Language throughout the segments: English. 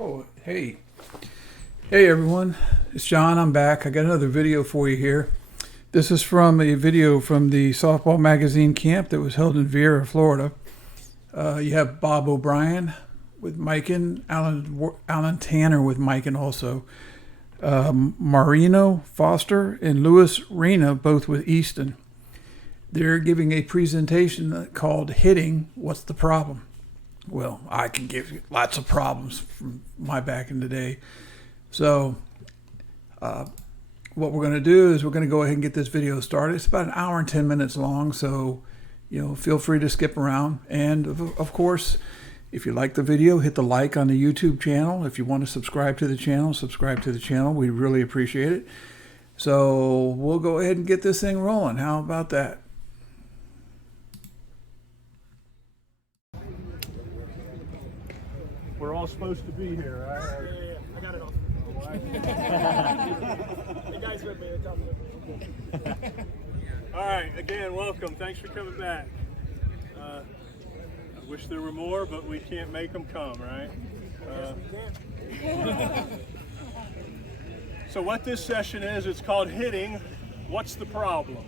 Oh, hey. Hey everyone, it's John. I'm back. I got another video for you here. This is from a video from the softball magazine camp that was held in Viera, Florida. You have Bob O'Brien with Mikan, Alan Tanner with Mikan also, Marieo Foster and Luis Reyna both with Easton. They're giving a presentation called Hitting, What's the Problem? Well, I can give you lots of problems from my back in the day. So what we're going to do is we're going to go ahead and get this video started. It's about an hour and 10 minutes long, so feel free to skip around. And of course, if you like the video, hit the like on the YouTube channel. If you want to subscribe to the channel, subscribe to the channel. We really appreciate it. So we'll go ahead and get this thing rolling. How about that? We're all supposed to be here, right? Yeah. I got it all. The guys with me, they tell me. All right, again, welcome. Thanks for coming back. I wish there were more, but we can't make them come, right? So what this session is, it's called Hitting, What's the Problem?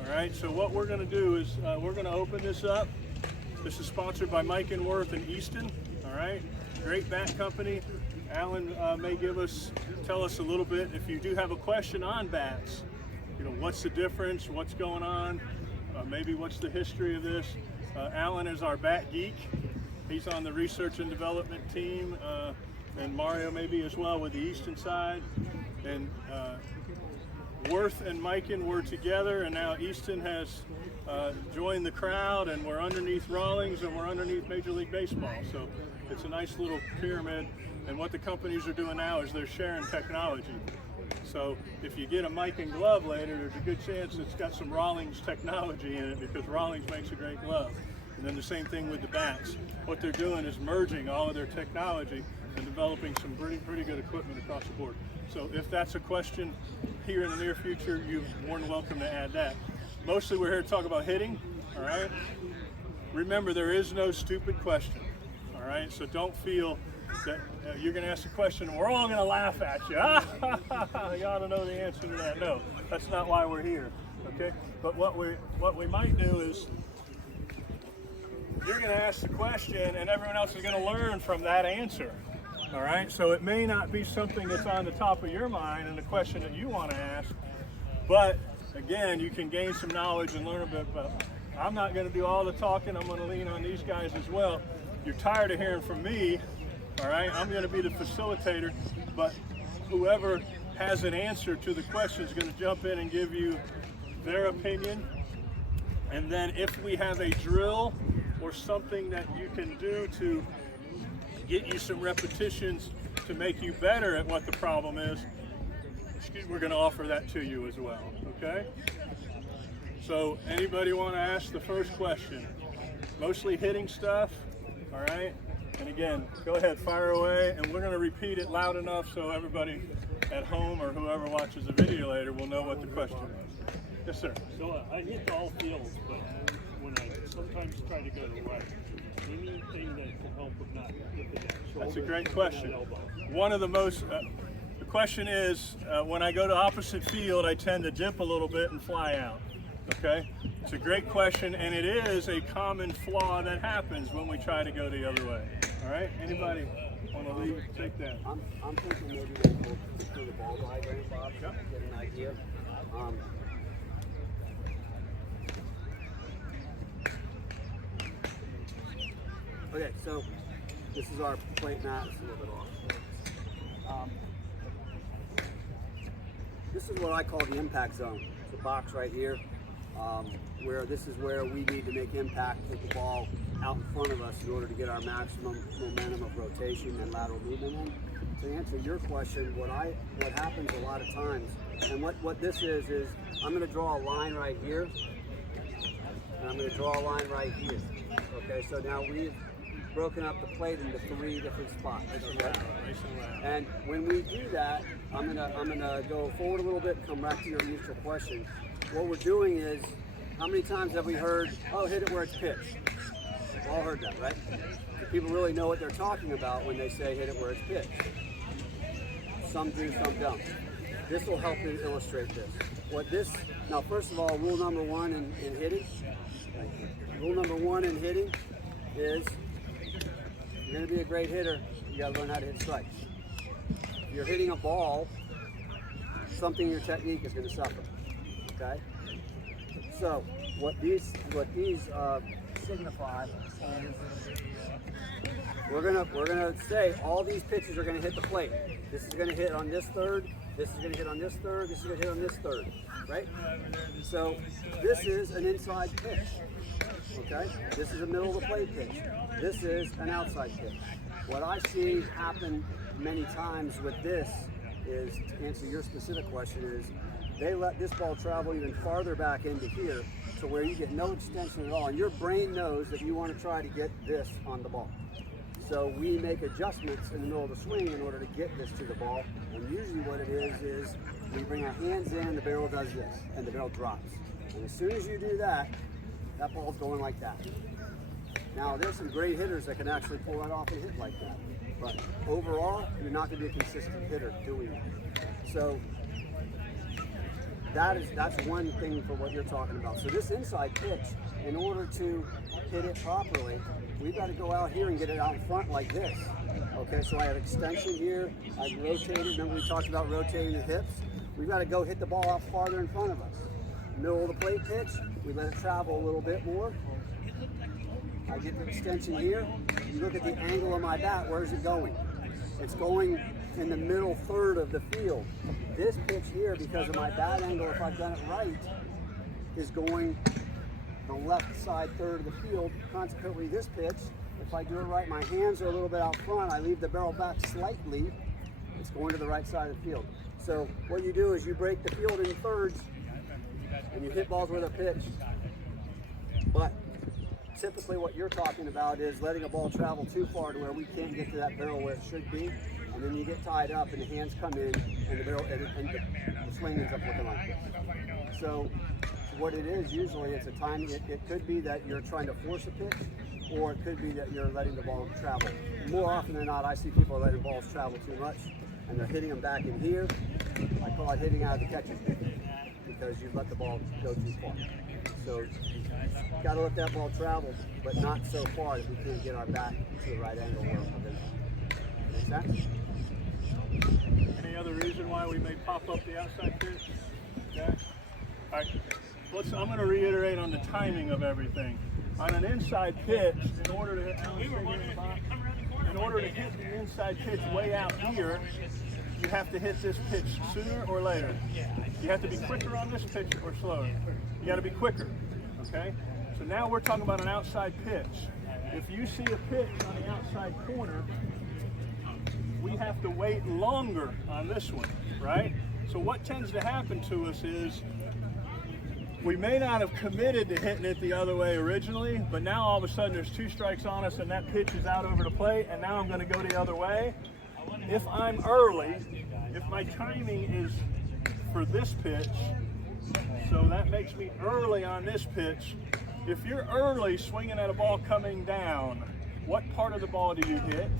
All right, so what we're going to do is we're going to open this up. This is sponsored by Mike and Worth and Easton. All right, great bat company. Alan may tell us a little bit. If you do have a question on bats, what's the difference, what's going on, maybe what's the history of this. Alan is our bat geek. He's on the research and development team, and Mario maybe as well with the Easton side. And Worth and Mikan were together, and now Easton has joined the crowd, and we're underneath Rawlings and we're underneath Major League Baseball. So it's a nice little pyramid, and what the companies are doing now is they're sharing technology. So if you get a mic and glove later, there's a good chance it's got some Rawlings technology in it, because Rawlings makes a great glove. And then the same thing with the bats. What they're doing is merging all of their technology and developing some pretty good equipment across the board. So if that's a question here in the near future, you're more than welcome to add that. Mostly we're here to talk about hitting, all right? Remember, there is no stupid question, all right? So don't feel that you're gonna ask a question and we're all gonna laugh at you. You ought to know the answer to that. No, that's not why we're here, okay? But what we might do is, you're gonna ask the question and everyone else is gonna learn from that answer. All right, so it may not be something that's on the top of your mind and the question that you want to ask, but again, you can gain some knowledge and learn a bit about it. I'm not going to do all the talking. I'm going to lean on these guys as well. You're tired of hearing from me, all right? I'm going to be the facilitator, but whoever has an answer to the question is going to jump in and give you their opinion. And then if we have a drill or something that you can do to get you some repetitions to make you better at what the problem is, we're going to offer that to you as well, okay? So anybody want to ask the first question? Mostly hitting stuff, all right? And again, go ahead, fire away, and we're going to repeat it loud enough so everybody at home or whoever watches the video later will know what the question is. Yes, sir. So I hit all fields, but when I sometimes try to go to right, anything that can help with not hitting that shoulder. That's a great question. One of the most, the question is, when I go to opposite field, I tend to dip a little bit and fly out, okay? It's a great question, and it is a common flaw that happens when we try to go the other way, all right? Anybody want to leave, take that? I'm thinking maybe we'll do the ball diagram, Bob, Yep. get an idea. Okay, so this is our plate mat. It's a little bit off. This is what I call the impact zone. It's a box right here, where this is where we need to make impact, take the ball out in front of us in order to get our maximum momentum of rotation and lateral movement in. To answer your question, what happens a lot of times, and what this is I'm going to draw a line right here, and I'm going to draw a line right here. Okay, so now we've broken up the plate into 3 different spots. Okay? And when we do that, I'm gonna go forward a little bit and come back to your initial question. What we're doing is, how many times have we heard, oh, hit it where it's pitched? All heard that, right? People really know what they're talking about when they say hit it where it's pitched. Some do, some don't. This will help you illustrate this. Now first of all, rule number one in hitting, rule number one in hitting is you're going to be a great hitter, you got to learn how to hit strikes. If you're hitting a ball, something in your technique is going to suffer, okay? So what these signify is we're gonna say all these pitches are gonna hit the plate. This is gonna hit on this third, this is gonna hit on this third, this is gonna hit on this third, right? So this is an inside pitch, okay? This is a middle of the plate pitch. This is an outside pitch. What I see happen many times with this is, to answer your specific question, is they let this ball travel even farther back into here to where you get no extension at all. And your brain knows that you want to try to get this on the ball. So we make adjustments in the middle of the swing in order to get this to the ball. And usually what it is we bring our hands in, the barrel does this, and the barrel drops. And as soon as you do that, that ball's going like that. Now there's some great hitters that can actually pull that off and hit like that. But overall, you're not going to be a consistent hitter doing that. So that's one thing for what you're talking about. So this inside pitch, in order to hit it properly, we've got to go out here and get it out in front like this. Okay, so I have extension here, I've rotated, remember we talked about rotating the hips? We've got to go hit the ball out farther in front of us. Middle of the plate pitch, we let it travel a little bit more. I get the extension here. You look at the angle of my bat, where's it going? It's going in the middle third of the field. This pitch here, because of my bat angle, if I've done it right, is going the left side third of the field. Consequently, this pitch, if I do it right, my hands are a little bit out front, I leave the barrel back slightly, it's going to the right side of the field. So what you do is you break the field in thirds, and you hit balls with a pitch. But typically what you're talking about is letting a ball travel too far to where we can't get to that barrel where it should be, and then you get tied up and the hands come in and the barrel and the swing ends up looking like this. So what it is, usually it's a time, it could be that you're trying to force a pitch, or it could be that you're letting the ball travel. More often than not, I see people are letting balls travel too much and they're hitting them back in here. I call it hitting out of the catcher's mitt, because you let the ball go too far. So you've got to let that ball travel, but not so far that we can't get our bat to the right angle where we're going. Make sense? Any other reason why we may pop up the outside pitch? Okay. All right. I'm going to reiterate on the timing of everything. On an inside pitch, in order to hit the inside pitch way out here, you have to hit this pitch sooner or later. You have to be quicker on this pitch or slower. You got to be quicker, okay? So now we're talking about an outside pitch. If you see a pitch on the outside corner, we have to wait longer on this one, right? So what tends to happen to us is we may not have committed to hitting it the other way originally, but now all of a sudden there's 2 strikes on us and that pitch is out over the plate, and now I'm going to go the other way. If I'm early, if my timing is for this pitch, so that makes me early on this pitch. If you're early swinging at a ball coming down, what part of the ball do you hit?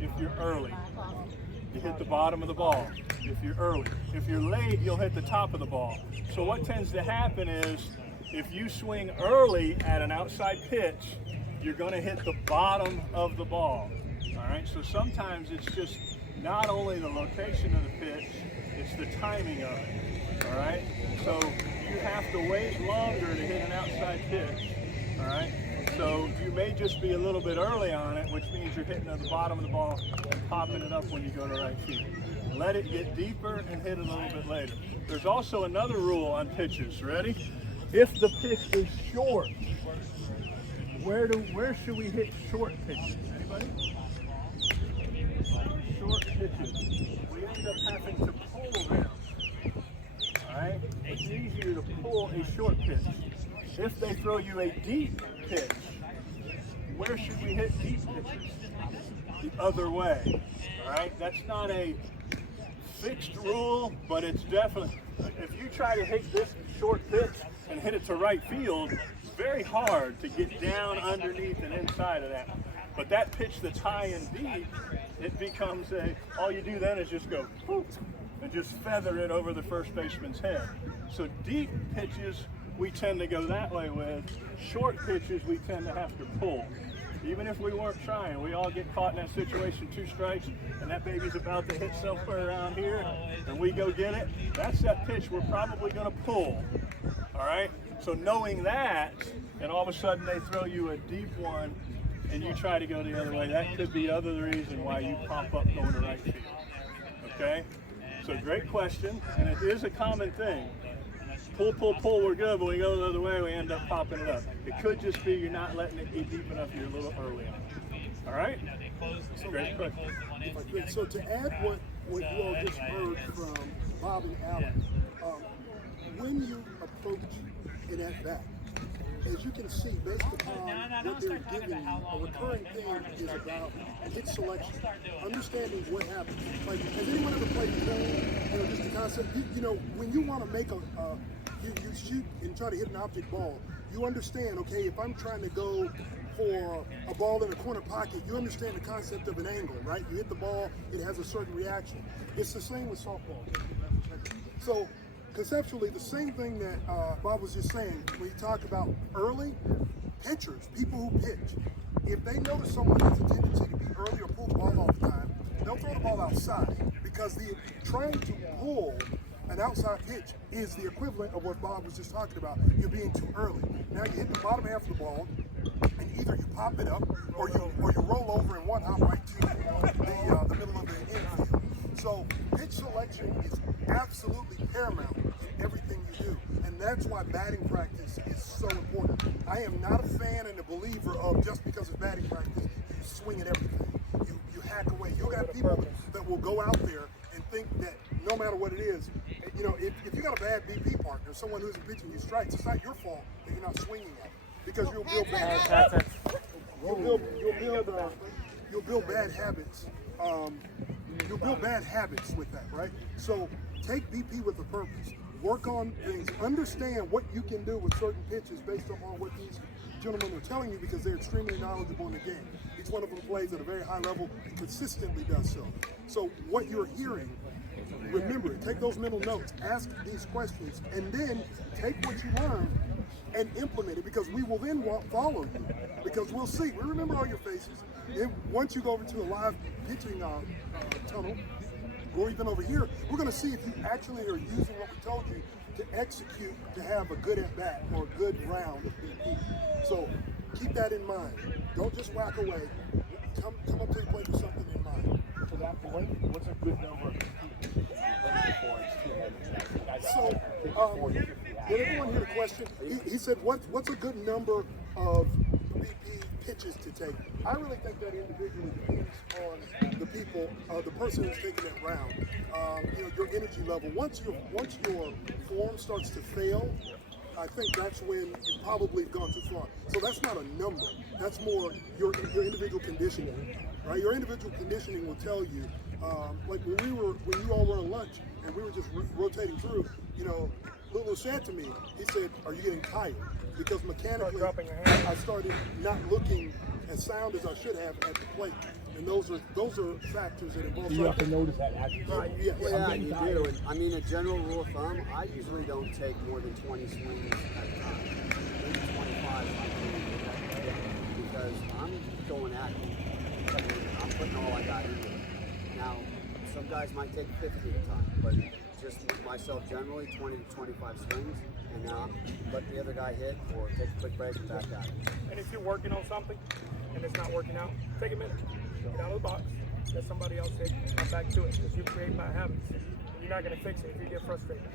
If you're early, you hit the bottom of the ball. If you're early. If you're late, you'll hit the top of the ball. So what tends to happen is, if you swing early at an outside pitch, you're going to hit the bottom of the ball. All right, so sometimes it's just not only the location of the pitch, it's the timing of it. All right, so you have to wait longer to hit an outside pitch. All right, so you may just be a little bit early on it, which means you're hitting at the bottom of the ball and popping it up when you go to right field. Let it get deeper and hit it a little bit later. There's also another rule on pitches. Ready? If the pitch is short, where should we hit short pitches? Anybody? Short pitches. We end up having to pull them. All right? It's easier to pull a short pitch. If they throw you a deep pitch, where should we hit deep pitches? The other way. All right? That's not a fixed rule, but it's definitely, if you try to hit this short pitch and hit it to right field, it's very hard to get down underneath and inside of that. But that pitch that's high and deep, it becomes all you do then is just go whoop, and just feather it over the first baseman's head. So deep pitches we tend to go that way with. Short pitches we tend to have to pull. Even if we weren't trying, we all get caught in that situation, 2 strikes, and that baby's about to hit somewhere around here, and we go get it. That's that pitch we're probably going to pull. All right? So knowing that, and all of a sudden they throw you a deep one, and you try to go the other way, that could be other reason why you pop up going to right field. Okay? So great question, and it is a common thing. Pull, pull, pull, we're good, but we go the other way, we end up popping it up. It could just be you're not letting it be deep enough, you're a little early on. All right? Great question. So to add what you all just heard from Bob and Alan, when you approach an at-bat, as you can see, based upon what they're giving you, a recurring theme is about hit selection, understanding what happens. Like, has anyone ever played pool? Just the concept. When you want to make you shoot and try to hit an object ball, you understand, okay, if I'm trying to go for a ball in a corner pocket, you understand the concept of an angle, right? You hit the ball, it has a certain reaction. It's the same with softball. So conceptually, the same thing that Bob was just saying, when you talk about early pitchers, people who pitch, if they notice someone has a tendency to be early or pull the ball all the time, they'll throw the ball outside, because trying to pull an outside pitch is the equivalent of what Bob was just talking about. You're being too early. Now you hit the bottom half of the ball, and either you pop it up or you roll over and one hop right to the middle of the infield. So pitch selection is absolutely paramount in everything you do, and that's why batting practice is so important. I am not a fan and a believer of just because of batting practice, you swing at everything. You hack away. You got people that will go out there and think that no matter what it is, if you got a bad BP partner, someone who's pitching you strikes, it's not your fault that you're not swinging at it, because you'll build bad you'll build bad habits. You'll build bad habits with that, right? So take BP with a purpose. Work on things. Understand what you can do with certain pitches based upon what these gentlemen are telling you, because they're extremely knowledgeable in the game. Each one of them plays at a very high level and consistently does so. So what you're hearing, remember it. Take those mental notes. Ask these questions, and then take what you learn and implement it, because we will then follow you, because we'll see. We remember all your faces. And once you go over to the live pitching tunnel, or even over here, we're going to see if you actually are using what we told you to execute to have a good at-bat or a good round of BP. So keep that in mind. Don't just whack away. Come up to the plate with something in mind. To that point, what's a good number of So, did everyone hear the question? He said, what's a good number of BP pitches to take? I really think that individually depends on the people, the person who's taking that round. Your energy level. Once your form starts to fail, I think that's when you probably have gone too far. So that's not a number. That's more your individual conditioning, right? Your individual conditioning will tell you. Like when you all were on lunch and we were just rotating through, Lulu said to me, he said, "Are you getting tired?" Because mechanically, I started not looking as sound as I should have at the plate, and those are factors that involve. You have to notice that actually. Yeah, you do. And I mean, a general rule of thumb, I usually don't take more than 20 swings at a time, maybe 25, because I'm going at it. I'm putting all I got into it. Now, some guys might take 50 at a time, but just myself generally 20 to 25 swings, and now let the other guy hit or take a quick break and back at it. And if you're working on something and it's not working out, take a minute, get out of the box, let somebody else hit, come back to it, because you create bad habits. You're not going to fix it if you get frustrated.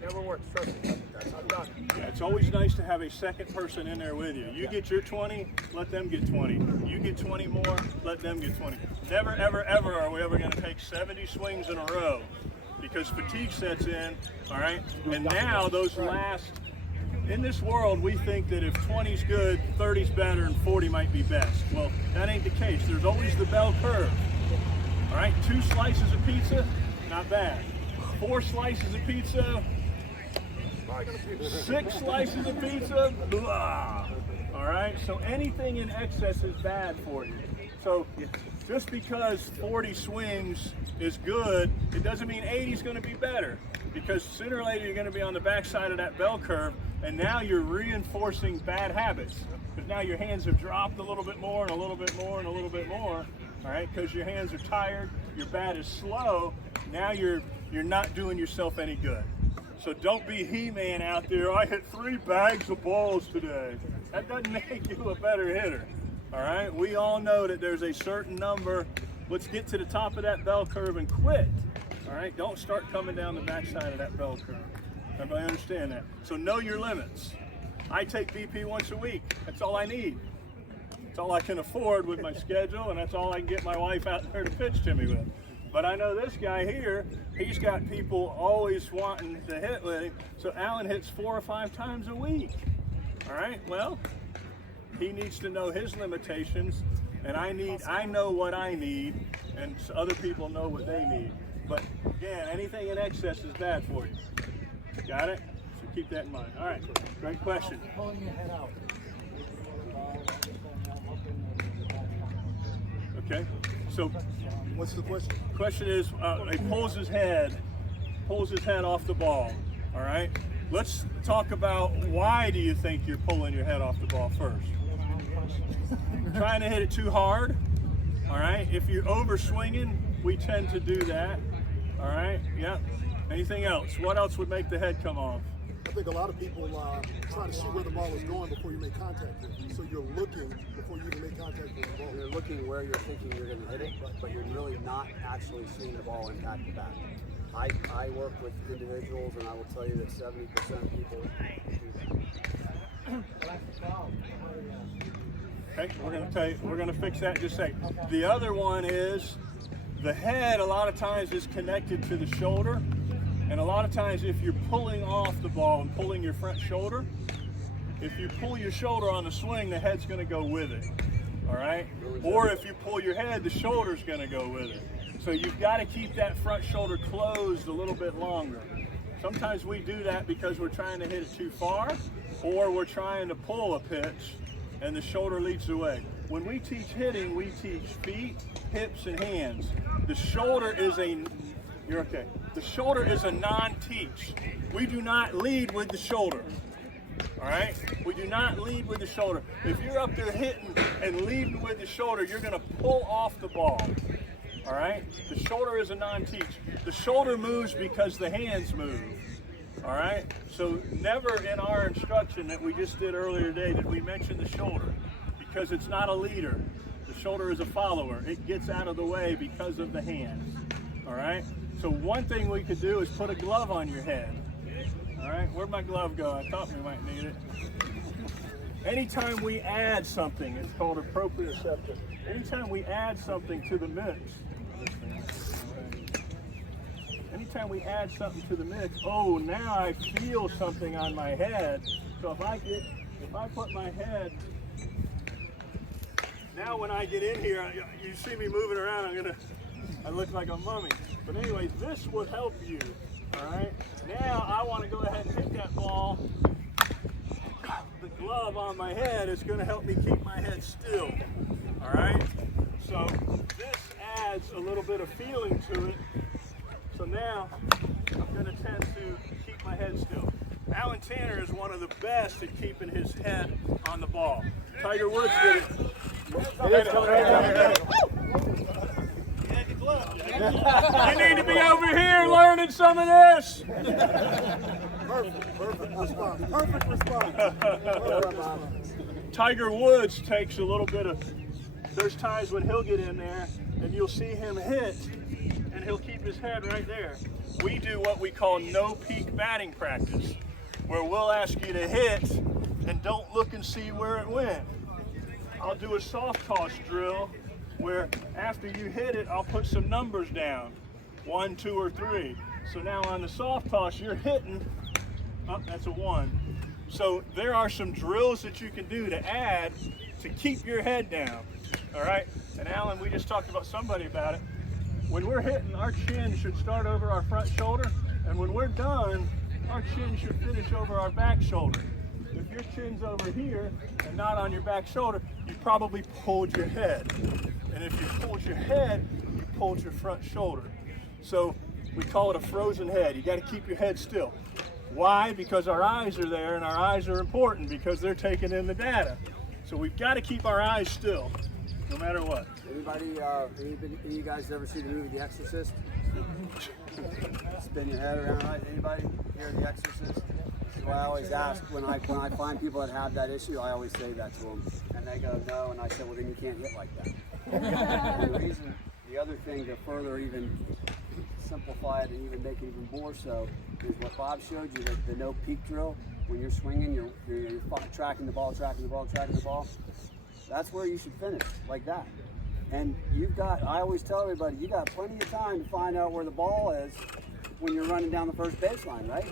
Never works, trust me. I've done it. Yeah, it's always nice to have a second person in there with you. You get your 20, let them get 20. You get 20 more, let them get 20. Never, ever, ever are we ever going to take 70 swings in a row, because fatigue sets in, all right? And now those last, in this world, we think that if 20's good, 30's better, and 40 might be best. Well, that ain't the case. There's always the bell curve, all right? 2 slices of pizza, not bad. 4 slices of pizza, 6 slices of pizza, blah. All right, so anything in excess is bad for you. So just because 40 swings is good, it doesn't mean 80 is going to be better, because sooner or later you're going to be on the backside of that bell curve, and now you're reinforcing bad habits, because now your hands have dropped a little bit more and a little bit more and a little bit more, all right, because your hands are tired, your bat is slow, now you're not doing yourself any good. So don't be He-Man out there, I hit 3 bags of balls today. That doesn't make you a better hitter. All right, we all know that there's a certain number. Let's get to the top of that bell curve and quit. All right, don't start coming down the backside of that bell curve. Everybody understand that? So know your limits. I take BP once a week. That's all I need. That's all I can afford with my schedule, and that's all I can get my wife out there to pitch to me with. But I know this guy here, he's got people always wanting to hit with him. So Alan hits 4 or 5 times a week. All right, well, he needs to know his limitations, and I know what I need, and other people know what they need. But again, anything in excess is bad for you. Got it? So keep that in mind. All right, great question. Okay, so What's the question? question is, he pulls his head off the ball. All right, let's talk about why do you think you're pulling your head off the ball first? Trying to hit it too hard. All right, if you're over swinging, we tend to do that. All right, yeah. Anything else? What else would make the head come off? I think a lot of people try to see where the ball is going before you make contact with it. So you're looking before you even make contact with the ball. You're looking where you're thinking you're going to hit it, but you're really not actually seeing the ball impact the bat. I work with individuals, and I will tell you that 70% of people do that. Okay, we're going to fix that in just a second. The other one is the head. A lot of times is connected to the shoulder, and a lot of times if you're pulling off the ball and pulling your front shoulder, if you pull your shoulder on the swing, the head's going to go with it. All right, or if you pull your head, the shoulder's going to go with it. So you've got to keep that front shoulder closed a little bit longer. Sometimes we do that because we're trying to hit it too far, or we're trying to pull a pitch and the shoulder leads the way. When we teach hitting, we teach feet, hips, and hands. The shoulder is you're okay. The shoulder is a non-teach. We do not lead with the shoulder. All right? We do not lead with the shoulder. If you're up there hitting and leading with the shoulder, you're going to pull off the ball. All right? The shoulder is a non-teach. The shoulder moves because the hands move. All right? So never in our instruction that we just did earlier today did we mention the shoulder, because it's not a leader. The shoulder is a follower. It gets out of the way because of the hands. All right? So one thing we could do is put a glove on your head. All right? Where'd my glove go? I thought we might need it. Anytime we add something, it's called a proprioceptor. Anytime we add something to the mix, anytime we add something to the mix, oh, now I feel something on my head. So if I put my head, now when I get in here, you see me moving around, I look like a mummy. But anyway, this would help you, all right? Now I want to go ahead and hit that ball. The glove on my head is going to help me keep my head still, all right? So this adds a little bit of feeling to it. So now I'm going to tend to keep my head still. Alan Tanner is one of the best at keeping his head on the ball. Tiger Woods did it. You need to be over here learning some of this. Perfect response. Perfect response. Tiger Woods takes a little bit of, there's times when he'll get in there and you'll see him hit and he'll keep his head right there. We do what we call no peak batting practice, where we'll ask you to hit and don't look and see where it went. I'll do a soft toss drill where after you hit it, I'll put some numbers down, 1, 2, or 3. So now on the soft toss, you're hitting, oh, that's a 1. So there are some drills that you can do to add to keep your head down, all right? And Alan, we just talked about somebody about it. When we're hitting, our chin should start over our front shoulder, And when we're done, our chin should finish over our back shoulder. If your chin's over here and not on your back shoulder, you probably pulled your head. And if you pulled your head, you pulled your front shoulder. So we call it a frozen head. You got to keep your head still. Why? Because our eyes are there, and our eyes are important because they're taking in the data. So we've got to keep our eyes still, no matter what. Anybody, any of you guys ever see the movie The Exorcist? Spin your head around, right? Anybody hear The Exorcist? So I always ask when I find people that have that issue, I always say that to them, and they go no, and I say, well then you can't hit like that. And the other thing to further even simplify it and even make it even more so is what Bob showed you, the no peek drill. When you're swinging, you're tracking the ball. That's where you should finish, like that. And I always tell everybody, you got plenty of time to find out where the ball is when you're running down the first baseline, right?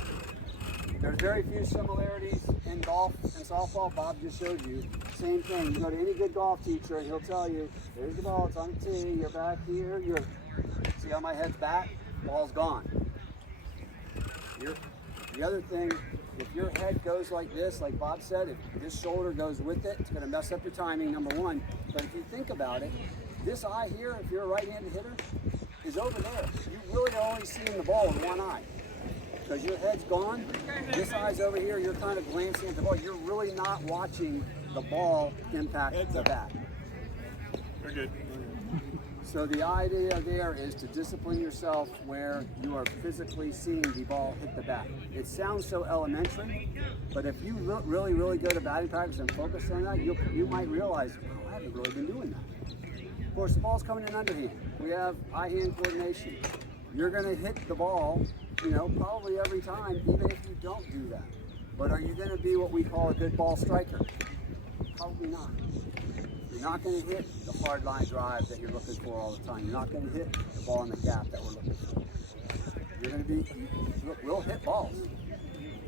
There's very few similarities in golf and softball. Bob just showed you. Same thing. You go to any good golf teacher and he'll tell you, there's the ball, it's on the tee, you're back here, see how my head's back? Ball's gone. The other thing, if your head goes like this, like Bob said, if this shoulder goes with it, it's going to mess up your timing, number one. But if you think about it, this eye here, if you're a right-handed hitter, is over there. You really are only seeing the ball with one eye. Because your head's gone, this eye's over here, you're kind of glancing at the ball. You're really not watching the ball impact the bat. Very good. So the idea there is to discipline yourself where you are physically seeing the ball hit the bat. It sounds so elementary, but if you really, really go to batting practice and focus on that, you might realize, oh, I haven't really been doing that. Of course, the ball's coming in underhand. We have eye-hand coordination. You're going to hit the ball, probably every time, even if you don't do that. But are you going to be what we call a good ball striker? Probably not. You're not going to hit the hard line drive that you're looking for all the time. You're not going to hit the ball in the gap that we're looking for. You're going to be, we'll hit balls.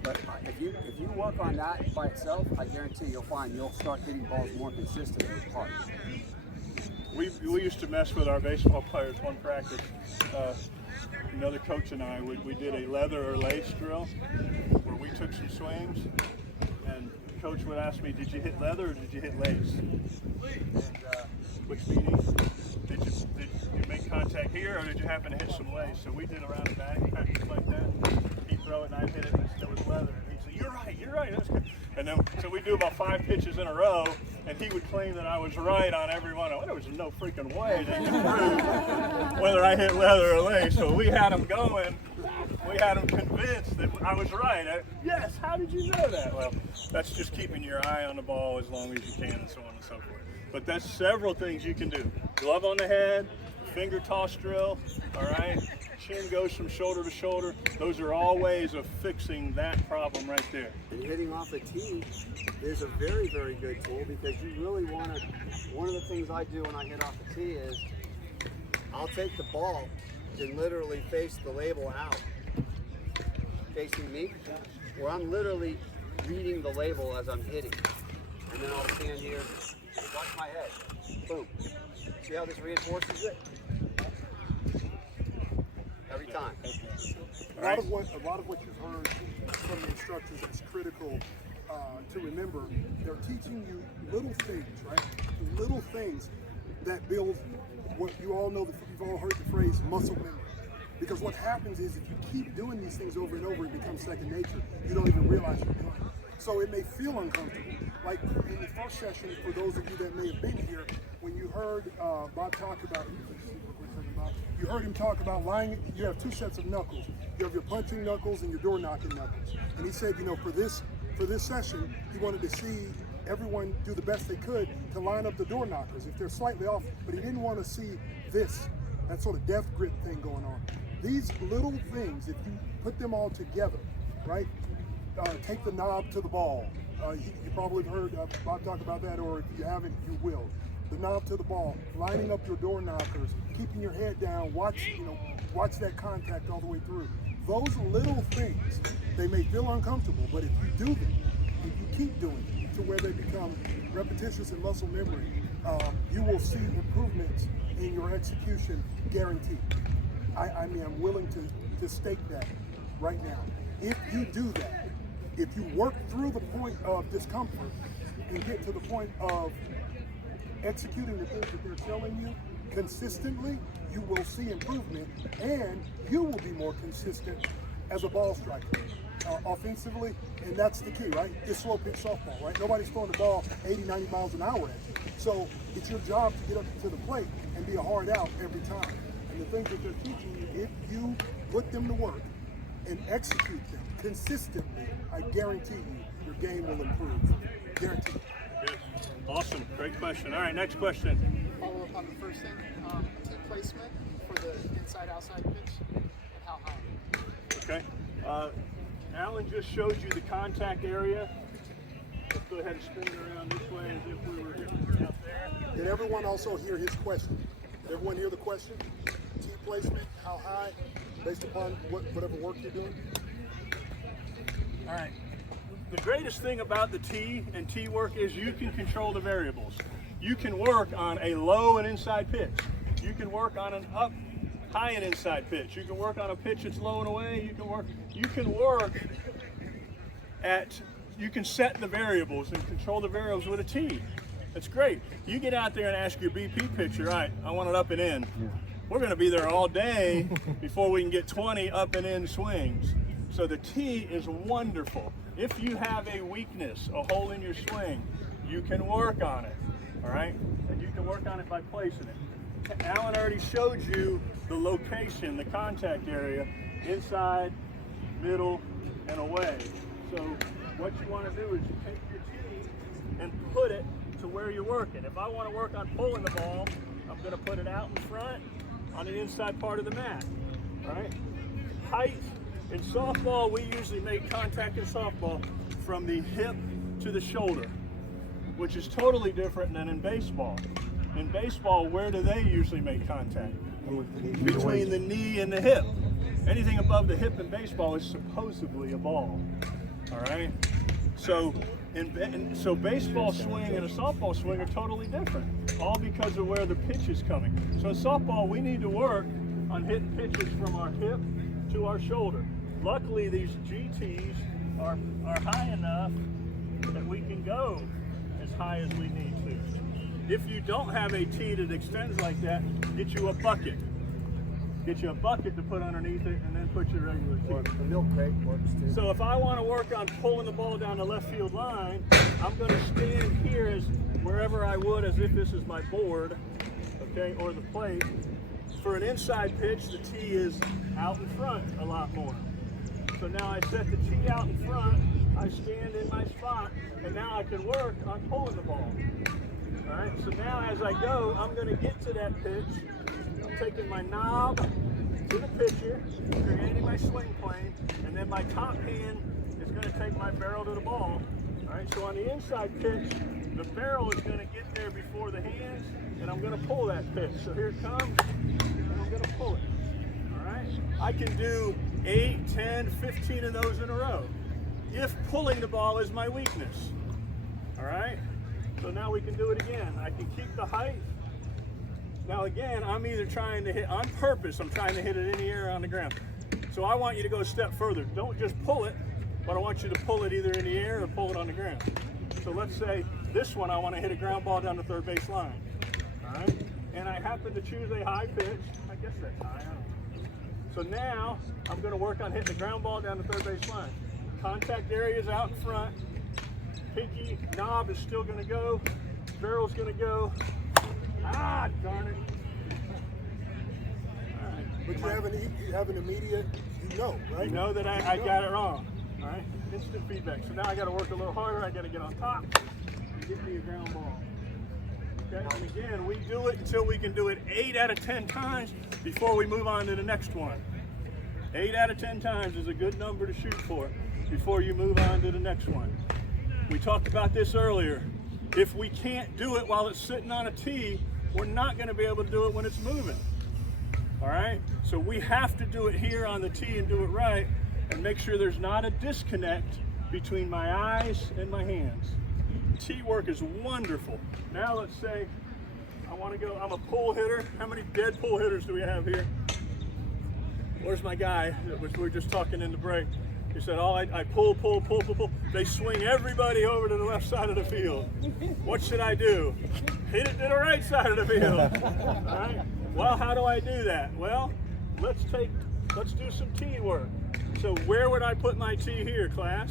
But if you work on that by itself, I guarantee you'll find you'll start hitting balls more consistently hard. We used to mess with our baseball players one practice. Another coach and I, we did a leather or lace drill where we took some swings, and coach would ask me, did you hit leather or did you hit lace? And which meaning, did you make contact here or did you happen to hit some lace? So we did a round of batting practice like that. He'd throw it and I'd hit it, and it was leather. And he'd say, you're right, that's good. And then, so we'd do about 5 pitches in a row, and he would claim that I was right on every one. There was no freaking way that you prove whether I hit leather or lace. So we had him going. We had him convinced that I was right. Yes, how did you know that? Well, that's just keeping your eye on the ball as long as you can, and so on and so forth. But that's several things you can do. Glove on the head, finger toss drill, all right? Chin goes from shoulder to shoulder. Those are all ways of fixing that problem right there. And hitting off a tee is a very, very good tool because you really want to, one of the things I do when I hit off a tee is I'll take the ball and literally face the label out, facing me, where I'm literally reading the label as I'm hitting. And then I'll stand here, watch my head, boom. See how this reinforces it? Every time. A lot of what you've heard from the instructors that's critical to remember, they're teaching you little things, right? Little things that build what you all know, you've all heard the phrase muscle memory. Because what happens is if you keep doing these things over and over, it becomes second nature. You don't even realize you're doing it. So it may feel uncomfortable. Like in the first session, for those of you that may have been here, when you heard Bob talk about, you heard him talk about you have 2 sets of knuckles. You have your punching knuckles and your door knocking knuckles. And he said, for this session, he wanted to see everyone do the best they could to line up the door knockers if they're slightly off, but he didn't want to see that sort of death grip thing going on. These little things, if you put them all together, right? Take the knob to the ball. You probably have heard Bob talk about that, or if you haven't, you will. The knob to the ball, lining up your door knockers, keeping your head down, watch that contact all the way through. Those little things, they may feel uncomfortable, but if you do them, if you keep doing them to where they become repetitious and muscle memory, you will see improvements in your execution, guaranteed. I'm willing to stake that right now. If you do that, if you work through the point of discomfort and get to the point of executing the things that they're telling you consistently, you will see improvement, and you will be more consistent as a ball striker offensively, and that's the key, right? It's slow pitch softball, right? Nobody's throwing the ball 80, 90 miles an hour at you. So it's your job to get up to the plate and be a hard out every time. And the things that they're teaching you, if you put them to work and execute them consistently, I guarantee you your game will improve. Guaranteed. Good. Awesome. Great question. All right, next question. Follow up on the first thing, tee placement for the inside-outside pitch, and how high? Okay. Alan just showed you the contact area. Let's go ahead and spin it around this way as if we were hitting up there. Did everyone also hear his question? Did everyone hear the question? Tee placement, how high, based upon whatever work you're doing? All right. The greatest thing about the tee and tee work is you can control the variables. You can work on a low and inside pitch. You can work on an up, high and inside pitch. You can work on a pitch that's low and away. You can work at, you can set the variables and control the variables with a tee. That's great. You get out there and ask your BP pitcher, all right, I want it up and in. We're going to be there all day before we can get 20 up and in swings. So the tee is wonderful. If you have a weakness, a hole in your swing, you can work on it, all right? And you can work on it by placing it. Alan already showed you the location, the contact area, inside, middle, and away. So what you want to do is you take your tee and put it to where you're working. If I want to work on pulling the ball, I'm going to put it out in front on the inside part of the mat, all right? Height. In softball, we usually make contact in softball from the hip to the shoulder, which is totally different than in baseball. In baseball, where do they usually make contact? Between the knee and the hip. Anything above the hip in baseball is supposedly a ball. All right? So, so baseball swing and a softball swing are totally different, all because of where the pitch is coming. So in softball, we need to work on hitting pitches from our hip to our shoulder. Luckily, these GTs are high enough that we can go as high as we need to. If you don't have a tee that extends like that, get you a bucket. Get you a bucket to put underneath it and then put your regular tee. The milk crate works too. So if I want to work on pulling the ball down the left field line, I'm going to stand here as wherever I would as if this is my board, okay, or the plate. For an inside pitch, the tee is out in front a lot more. So now I set the tee out in front, I stand in my spot, and now I can work on pulling the ball. All right, so now as I go, I'm going to get to that pitch. I'm taking my knob to the pitcher, creating my swing plane, and then my top hand is going to take my barrel to the ball. All right, so on the inside pitch, the barrel is going to get there before the hands, and I'm going to pull that pitch. So here it comes, and I'm going to pull it. All right, I can do 8, 10, 15 of those in a row if pulling the ball is my weakness. All right, so now we can do it again. I can keep the height. Now again, I'm either trying to hit, on purpose, I'm trying to hit it in the air or on the ground. So I want you to go a step further. Don't just pull it, but I want you to pull it either in the air or pull it on the ground. So let's say this one, I want to hit a ground ball down the third base line. All right, and I happen to choose a high pitch. I guess that's high, I don't know. So now I'm going to work on hitting the ground ball down the third base line. Contact area is out in front. Pinky knob is still going to go. Barrel's going to go. Ah, darn it. All right. But you have an immediate, right? You know that I got it wrong. All right, instant feedback. So now I got to work a little harder. I got to get on top and get me a ground ball. Okay, and again, we do it until we can do it 8 out of 10 times before we move on to the next one. 8 out of 10 times is a good number to shoot for before you move on to the next one. We talked about this earlier. If we can't do it while it's sitting on a tee, we're not going to be able to do it when it's moving. All right, so we have to do it here on the tee and do it right and make sure there's not a disconnect between my eyes and my hands. Tee work is wonderful. Now let's say I want to go, I'm a pull hitter. How many dead pull hitters do we have here? where's my guy that we were just talking in the break? He said, oh, I pull. They swing everybody over to the left side of the field. What should I do? Hit it to the right side of the field. All right. Well, how do I do that? Well, let's do some tee work. So where would I put my tee here, class?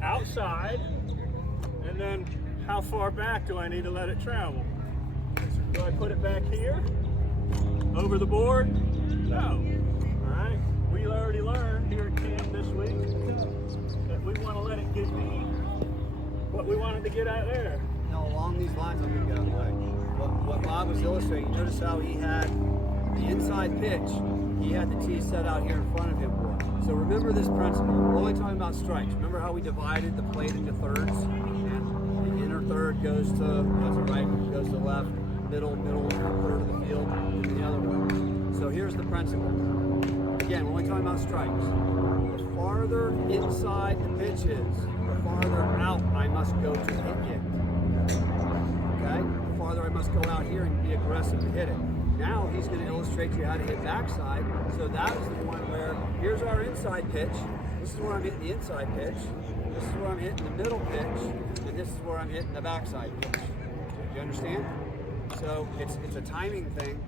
Outside. And then how far back do I need to let it travel? Do I put it back here? Over the board? No. All right. We already learned here at camp this week that we want to let it get deep, but we wanted to get out there. Now, along these lines, I'm going to get out of the way. What Bob was illustrating, notice how he had the inside pitch, he had the tee set out here in front of him. So remember this principle. We're only talking about strikes. Remember how we divided the plate into thirds? And the inner third goes to right, goes to left, middle third of the field, and the other way. So here's the principle. Again, we're only talking about strikes. The farther inside the pitch is, the farther out I must go to hit it. Okay? The farther I must go out here and be aggressive to hit it. Now he's going to illustrate you how to hit backside. So that is the one where, here's our inside pitch. This is where I'm hitting the inside pitch. This is where I'm hitting the middle pitch. And this is where I'm hitting the backside pitch. Do you understand? So it's a timing thing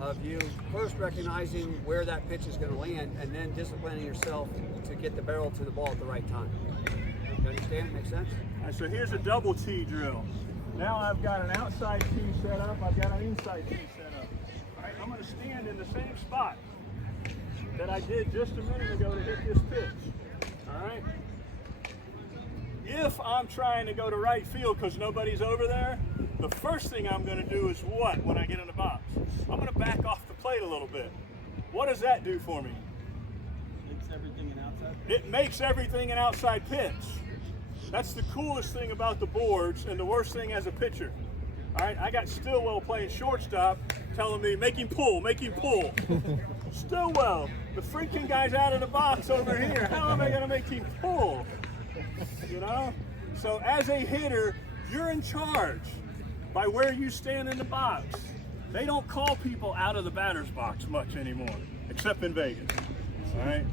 of you first recognizing where that pitch is going to land and then disciplining yourself to get the barrel to the ball at the right time. You understand? Make sense? All right, so here's a double tee drill. Now I've got an outside tee set up, I've got an inside tee set up. All right, I'm going to stand in the same spot that I did just a minute ago to hit this pitch. All right? If I'm trying to go to right field because nobody's over there, the first thing I'm going to do is what when I get in the box? I'm going to back off the plate a little bit. What does that do for me? Makes everything an outside pitch. It makes everything an outside pitch. That's the coolest thing about the boards and the worst thing as a pitcher. All right, I got Stillwell playing shortstop telling me, make him pull. Stillwell, the freaking guy's out of the box over here. How am I going to make him pull? You know? So as a hitter, you're in charge by where you stand in the box. They don't call people out of the batter's box much anymore, except in Vegas. All right?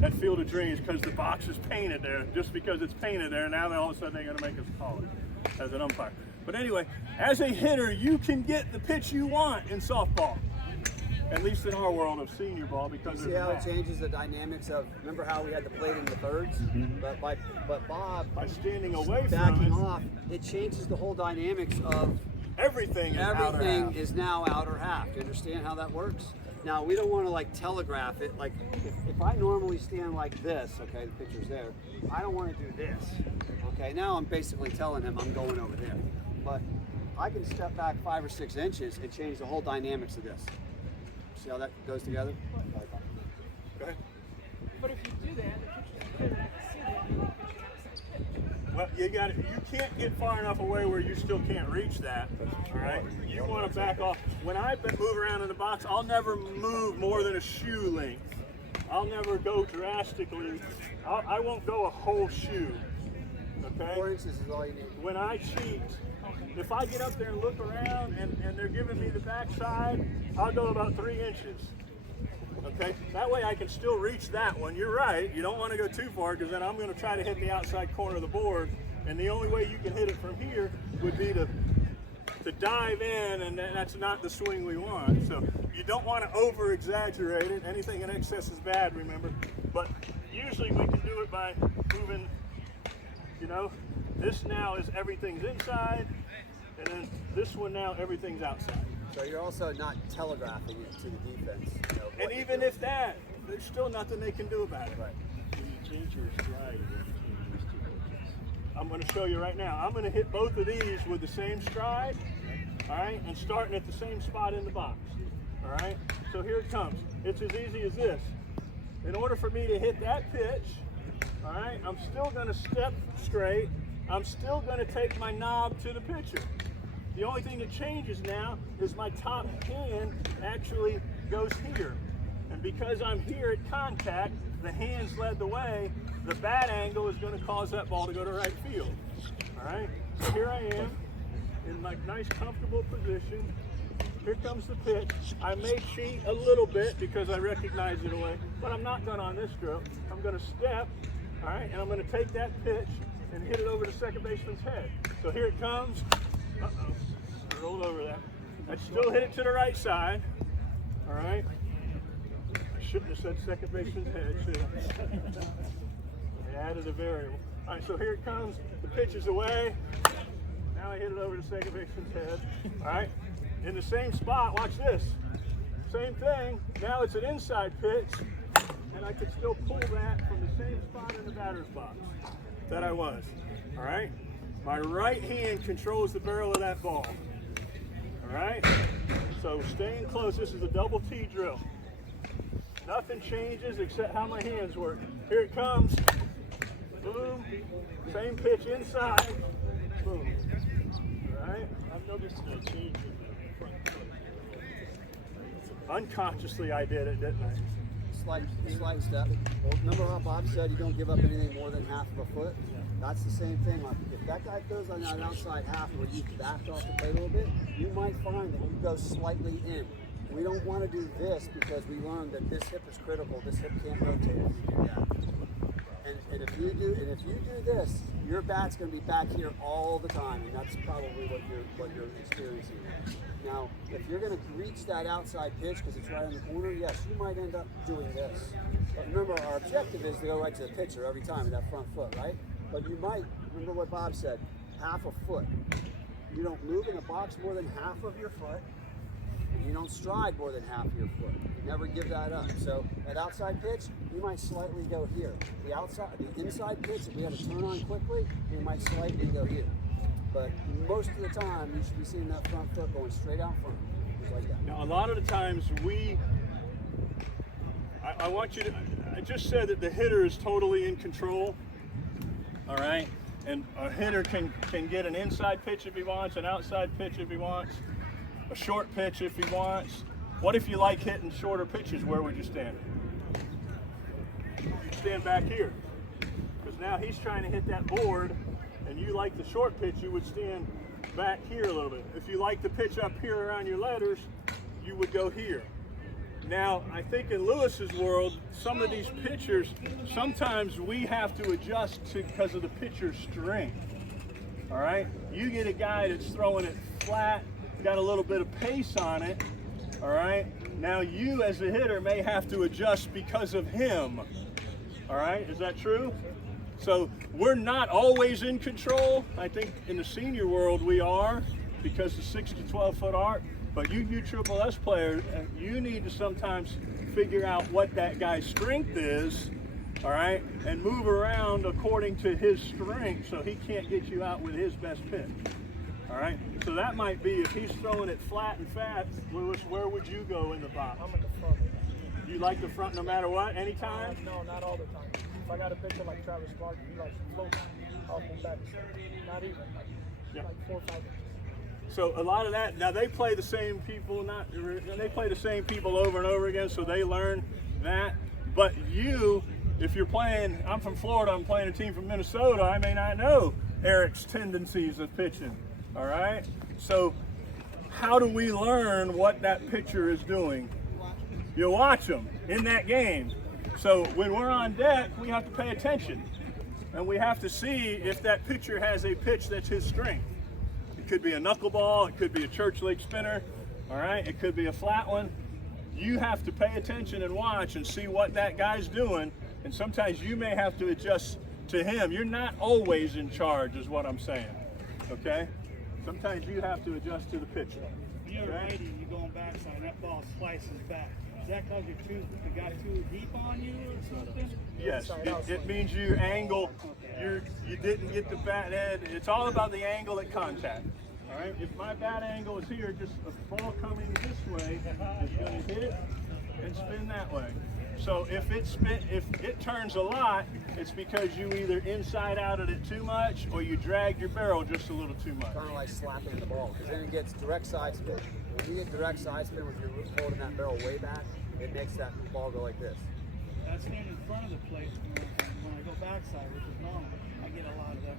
That Field of Dreams, because the box is painted there. Just because it's painted there, now all of a sudden they're going to make us call it as an umpire. But anyway, as a hitter, you can get the pitch you want in softball. At least in our world of senior ball, because see how it changes the dynamics of, remember how we had the plate in the thirds? But Bob, by standing away backing from it, off, it changes the whole dynamics of everything is now outer half. Do you understand how that works? Now, we don't want to like telegraph it. Like if I normally stand like this, okay, the pitcher's there, I don't want to do this. Okay, now I'm basically telling him I'm going over there. But I can step back 5 or 6 inches and change the whole dynamics of this. See how that goes together? Go ahead. But if you do that, the pitcher's going to see that you're pitching outside pitch. Well, you can't get far enough away where you still can't reach that. All right, you want to back off. When I move around in the box, I'll never move more than a shoe length. I'll never go drastically. I won't go a whole shoe. Okay. 4 inches is all you need. When I cheat, if I get up there and look around and they're giving me the backside, I'll go about 3 inches. Okay, that way I can still reach that one. You're right, you don't want to go too far because then I'm going to try to hit the outside corner of the board, and the only way you can hit it from here would be to dive in, and that's not the swing we want. So you don't want to over exaggerate it. Anything in excess is bad, remember, but usually we can do it by moving, you know, this now is everything's inside, and then this one now everything's outside. So you're also not telegraphing it to the defense. You know, and even if that, there's still nothing they can do about it. Right. Can you change your stride between these two pitches? I'm going to show you right now. I'm going to hit both of these with the same stride, all right, and starting at the same spot in the box, all right? So here it comes. It's as easy as this. In order for me to hit that pitch, all right, I'm still going to step straight. I'm still going to take my knob to the pitcher. The only thing that changes now is my top hand actually goes here. And because I'm here at contact, the hands led the way, the bat angle is going to cause that ball to go to right field. All right? So here I am in my nice comfortable position. Here comes the pitch. I may cheat a little bit because I recognize it away, but I'm not done on this drill. I'm going to step, all right, and I'm going to take that pitch and hit it over the second baseman's head. So here it comes. Uh-oh, I rolled over that. I still hit it to the right side, all right. I shouldn't have said second baseman's head, should I? I added a variable. All right, so here it comes. The pitch is away. Now I hit it over the second baseman's head, all right. In the same spot, watch this. Same thing, now it's an inside pitch, and I can still pull that from the same spot in the batter's box that I was, all right? My right hand controls the barrel of that ball, all right? So staying close, this is a double T drill. Nothing changes except how my hands work. Here it comes, boom, same pitch inside, boom, all right? I've noticed a change in the front foot. Unconsciously I did it, didn't I? Slight step. Well, remember how Bob said you don't give up anything more than half of a foot? That's the same thing. Like if that guy goes on that outside half where you backed off the plate a little bit, you might find that you go slightly in. We don't want to do this because we learned that this hip is critical. This hip can't rotate if you do that. And if you do this, your bat's going to be back here all the time, and that's probably what you're experiencing. Now, if you're going to reach that outside pitch because it's right in the corner, yes, you might end up doing this. But remember, our objective is to go right to the pitcher every time with that front foot, right? But you might, remember what Bob said, half a foot. You don't move in the box more than half of your foot, and you don't stride more than half of your foot. You never give that up. So at outside pitch, you might slightly go here. The inside pitch, if we have to turn on quickly, we might slightly go here. But most of the time, you should be seeing that front foot going straight out front, just like that. Now, a lot of the times I want you to, I just said that the hitter is totally in control, all right? And a hitter can get an inside pitch if he wants, an outside pitch if he wants, a short pitch if he wants. What if you like hitting shorter pitches? Where would you stand? You stand back here, because now he's trying to hit that board, and you like the short pitch, you would stand back here a little bit. If you like the pitch up here around your letters, you would go here. Now, I think in Lewis's world, some of these pitchers, sometimes we have to adjust because of the pitcher's strength. All right? You get a guy that's throwing it flat, got a little bit of pace on it, all right? Now you as a hitter may have to adjust because of him. All right, is that true? So we're not always in control. I think in the senior world we are because of 6 to 12 foot arc. But you Triple S players, you need to sometimes figure out what that guy's strength is, all right, and move around according to his strength so he can't get you out with his best pitch. All right, so that might be if he's throwing it flat and fast, Lewis, where would you go in the box? I'm in the front. You like the front no matter what, anytime? No, not all the time. If I got a pitcher like Travis Clark, he likes to float, I'll move back. Not even, like 4 or 5 inches. So a lot of that, now they play the same people, they play the same people over and over again, so they learn that. But you, if you're playing, I'm from Florida, I'm playing a team from Minnesota, I may not know Eric's tendencies of pitching, all right? So how do we learn what that pitcher is doing? You watch them in that game. So when we're on deck, we have to pay attention. And we have to see if that pitcher has a pitch that's his strength. It could be a knuckleball, it could be a church leg spinner, all right? It could be a flat one. You have to pay attention and watch and see what that guy's doing. And sometimes you may have to adjust to him. You're not always in charge is what I'm saying, okay? Sometimes you have to adjust to the pitcher. You're righty and you're going backside and that ball slices back. Is that because you got too deep on you or something? Yes, it means you angle, you didn't get the bat head. It's all about the angle at contact. All right, if my bat angle is here, just a ball coming this way is going to hit and spin that way. So if it turns a lot, it's because you either inside outed it too much or you dragged your barrel just a little too much. Kind of like slapping the ball, because then it gets direct side spin. When you get direct side spin with your holding that barrel way back, it makes that ball go like this. I stand in front of the plate when I go backside, which is normal. I get a lot of that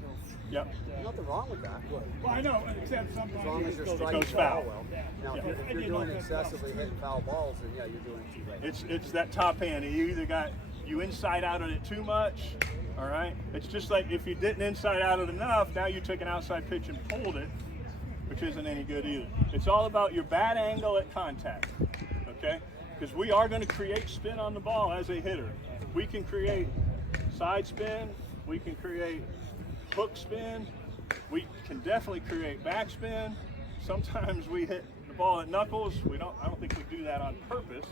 Yep. Nothing wrong with that. Well, I know, except sometimes As long as you're goes striking foul. well. Now, Yeah. if you're doing excessively hitting foul balls, then yeah, you're doing it too late. It's that top hand. You either got you inside out it too much, all right? It's just like if you didn't inside out it enough, now you took an outside pitch and pulled it, which isn't any good either. It's all about your bat angle at contact, okay? Because we are going to create spin on the ball as a hitter. We can create side spin, we can create hook spin, we can definitely create backspin. Sometimes we hit the ball at knuckles. I don't think we do that on purpose.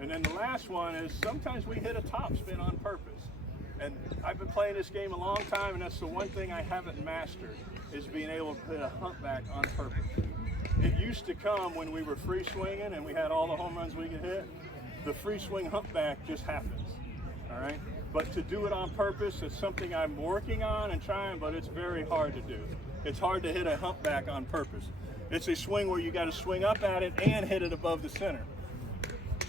And then the last one is sometimes we hit a top spin on purpose. And I've been playing this game a long time, and that's the one thing I haven't mastered, is being able to hit a humpback on purpose. It used to come when we were free swinging and we had all the home runs we could hit. The free swing humpback just happens, all right? But to do it on purpose is something I'm working on and trying, but it's very hard to do. It's hard to hit a humpback on purpose. It's a swing where you got to swing up at it and hit it above the center.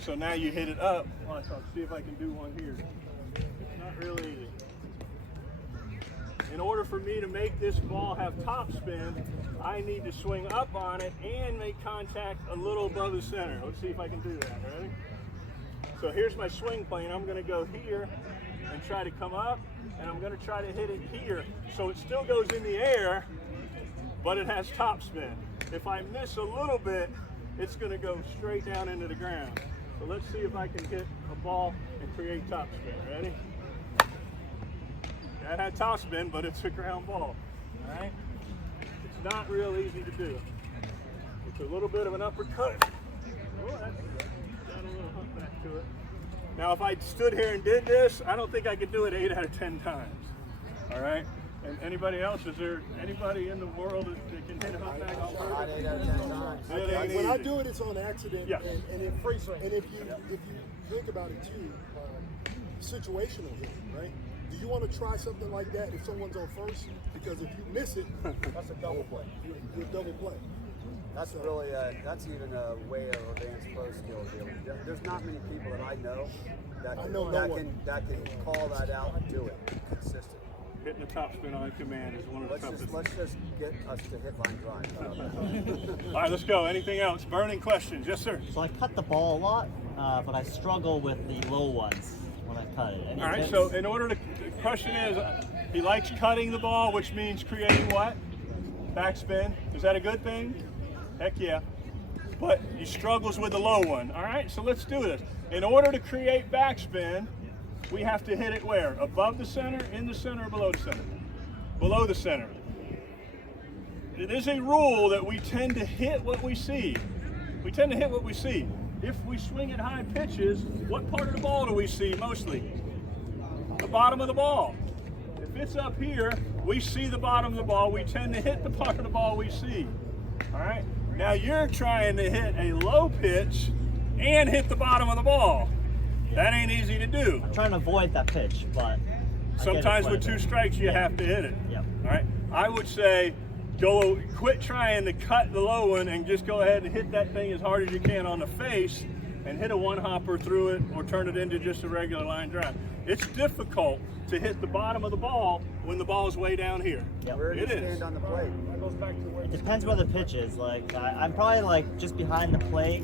So now you hit it up. Watch, I'll see if I can do one here. It's not really easy. In order for me to make this ball have top spin, I need to swing up on it and make contact a little above the center. Let's see if I can do that. Ready? So here's my swing plane. I'm going to go here and try to come up, and I'm going to try to hit it here. So it still goes in the air, but it has top spin. If I miss a little bit, it's going to go straight down into the ground. So let's see if I can hit a ball and create top spin. Ready? That had top spin, but it's a ground ball. All right? It's not real easy to do. It's a little bit of an uppercut. Oh, that's got a little hump back to it. Now, if I stood here and did this, I don't think I could do it 8 out of 10 times. All right? And anybody else? Is there anybody in the world that can hit a humpback on purpose? 8 out of 10 times. It ain't When I easy. do it, it's on accident. Yeah. And if you think about it too, situational hitting, right? Do you want to try something like that if someone's on first? Because if you miss it, that's a double play. You're double play. That's really, that's even a way of advanced pro skill deal. There's not many people that I know that can call that out and do it consistently. Hitting the top spin on command is one of the toughest. Let's just get us to hit line drive. All right, let's go. Anything else? Burning questions? Yes, sir. So I cut the ball a lot, but I struggle with the low ones when I cut it. Any All right, tips? so in order to, the question is, he likes cutting the ball, which means creating what? Backspin. Is that a good thing? Heck yeah. But he struggles with the low one. All right, so let's do this. In order to create backspin, we have to hit it where? Above the center, in the center, or below the center? Below the center. It is a rule that we tend to hit what we see. We tend to hit what we see. If we swing at high pitches, what part of the ball do we see mostly? The bottom of the ball. If it's up here, we see the bottom of the ball. We tend to hit the part of the ball we see. All right? Now you're trying to hit a low pitch and hit the bottom of the ball. That ain't easy to do. I'm trying to avoid that pitch, but Sometimes with 2 strikes, you have to hit it. Yep. All right. I would say quit trying to cut the low one and just go ahead and hit that thing as hard as you can on the face and hit a one-hopper through it or turn it into just a regular line drive. It's difficult to hit the bottom of the ball when the ball is way down here. Yep. Where do you It is. stand on the plate? That goes back to where it depends where the pitch is. Like I'm probably like just behind the plate.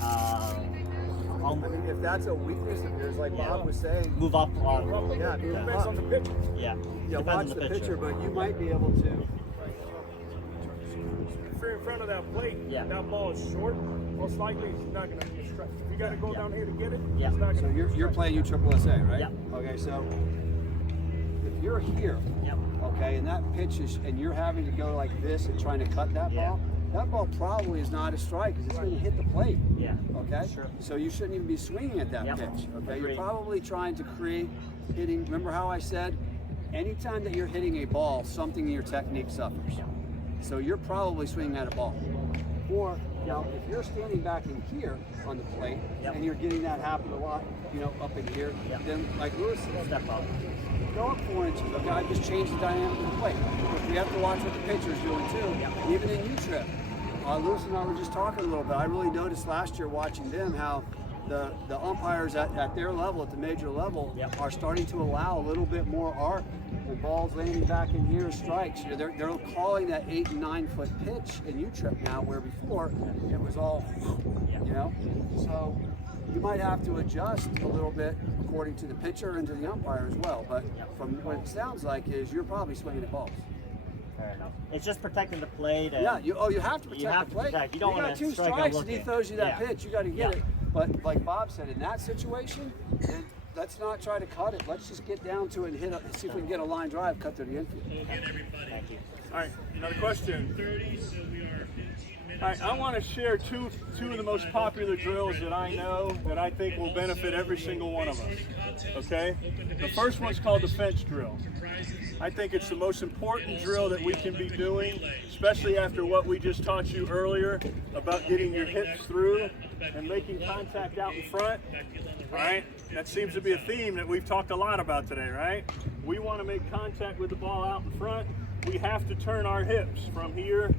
I'll I mean, if that's a weakness of yours, like Bob was saying, move up on. yeah, it move depends up. on the pitch. Yeah. Yeah, Depends watch on the the pitcher, but you might be able to. If you're in front of that plate, Yeah. that ball is short, most likely it's not going to be a strike. If you got to go down here to get it, Yeah. it's not going So to be a you're strike. playing USSSA, right? Yeah. Okay, so if you're here, Yep. okay, and that pitch is, and you're having to go like this and trying to cut that Yeah. ball, that ball probably is not a strike because it's going to hit the plate. Yeah. Okay? Sure. So you shouldn't even be swinging at that Yep. pitch. Okay? Agreed. You're probably trying to create hitting. Remember how I said, anytime that you're hitting a ball, something in your technique suffers. So you're probably swinging at a ball. Or now, if you're standing back in here on the plate Yep. and you're getting that happen a lot, you know, up in here, Yep. then like Lewis said, Step up. go up 4 inches. Okay, I just changed the dynamic of the plate. But we have to watch what the pitcher's doing too. Yep. Even in U-Trip. Lewis and I were just talking a little bit. I really noticed last year watching them how the umpires at their level, at the major level, are starting to allow a little bit more arc. The ball's landing back in here, strikes. You know, they're calling that 8 and 9 foot pitch in U-trip now, where before it was all, you know. So you might have to adjust a little bit according to the pitcher and to the umpire as well. But from what it sounds like is you're probably swinging at balls. Fair enough. It's just protecting the plate. And Yeah, you have to protect the plate. You don't want got to 2 strike out strikes and looking. he throws you that pitch, you got to get Yeah. it. But like Bob said, in that situation, then let's not try to cut it. Let's just get down to it and see if we can get a line drive cut through the infield. Thank you. All right, another question. All right, I want to share two of the most popular drills that I know that I think will benefit every single one of us. Okay? The first one's called the fence drill. I think it's the most important drill that we can be doing, especially after what we just taught you earlier about getting your hips through and making contact out in front. All right? That seems to be a theme that we've talked a lot about today, right? We want to make contact with the ball out in front. We have to turn our hips from here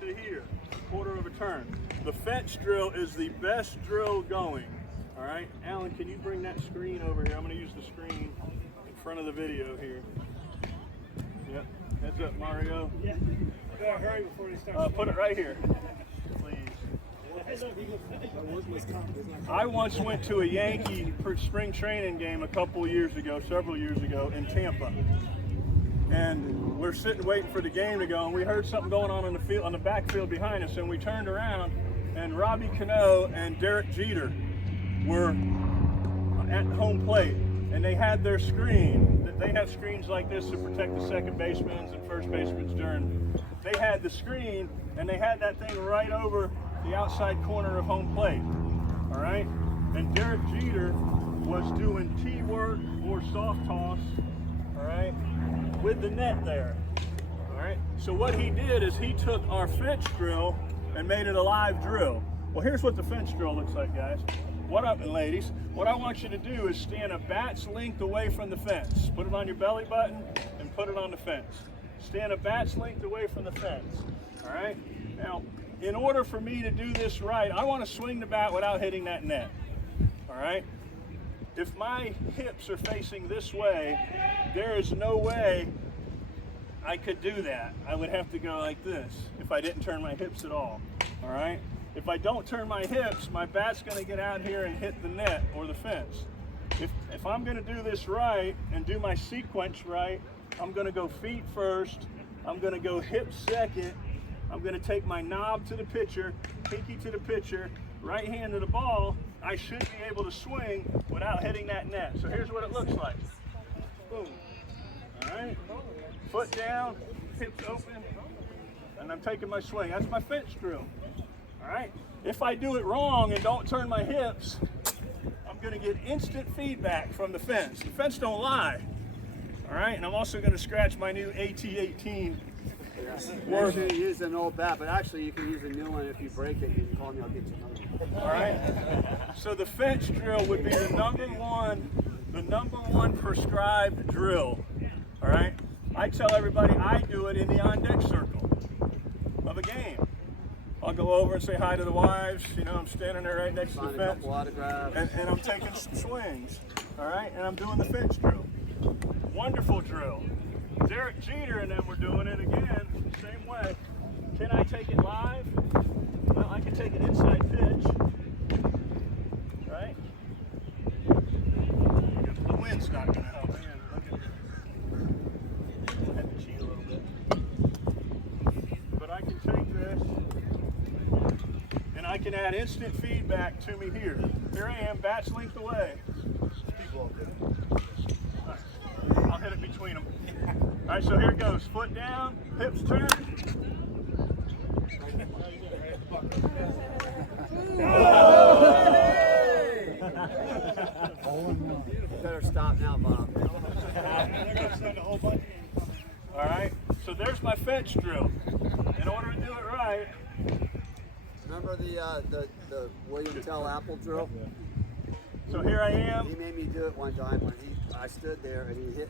to here, quarter of a turn. The fence drill is the best drill going. All right, Alan, can you bring that screen over here? I'm going to use the screen in front of the video here. Yep. Heads up, Mario. Yeah. Gotta hurry before they start. Put it right here, please. I once went to a Yankee spring training game several years ago in Tampa. And we're sitting waiting for the game to go, and we heard something going on the field, on the backfield behind us, and we turned around, and Robbie Cano and Derek Jeter were at home plate, and they had their screen. They have screens like this to protect the second basemen and first basemen during. They had the screen, and they had that thing right over the outside corner of home plate. All right, and Derek Jeter was doing tee work or soft toss. All right, with the net there. All right, so what he did is he took our fence drill and made it a live drill. Well, here's what the fence drill looks like, guys. What up, and ladies? What I want you to do is stand a bat's length away from the fence. Put it on your belly button and put it on the fence. Stand a bat's length away from the fence. All right? Now, in order for me to do this right, I want to swing the bat without hitting that net. All right? If my hips are facing this way, there is no way I could do that. I would have to go like this if I didn't turn my hips at all. All right? If I don't turn my hips, my bat's going to get out here and hit the net or the fence. If I'm going to do this right and do my sequence right, I'm going to go feet first, I'm going to go hips second, I'm going to take my knob to the pitcher, pinky to the pitcher, right hand to the ball. I should be able to swing without hitting that net. So here's what it looks like. Boom. All right. Foot down, hips open, and I'm taking my swing. That's my fence drill. All right. If I do it wrong and don't turn my hips, I'm going to get instant feedback from the fence. The fence don't lie. All right. And I'm also going to scratch my new AT-18. Make sure you use an old bat, but actually you can use a new one. If you break it, you can call me, I'll get you another one. All right. So the fence drill would be the number one prescribed drill. All right. I tell everybody I do it in the on-deck circle of a game. I'll go over and say hi to the wives. You know, I'm standing there right next to the fence, and I'm taking some swings. All right, and I'm doing the fence drill. Wonderful drill. Derek Jeter and them were doing it again, same way. Can I take it live? Well, I can take an inside pitch. Right? The wind's not going to help. Man, look at this. I have to cheat a little bit. But I can take this, and I can add instant feedback to me here. Here I am, bat's length away. People right. I'll hit it between them. All right, so here it goes. Foot down, hips turn. You better stop now, Bob. All right, so there's my fence drill. In order to do it right. Remember the William Tell Apple drill? So here I am. He made me do it one time when I stood there and he hit,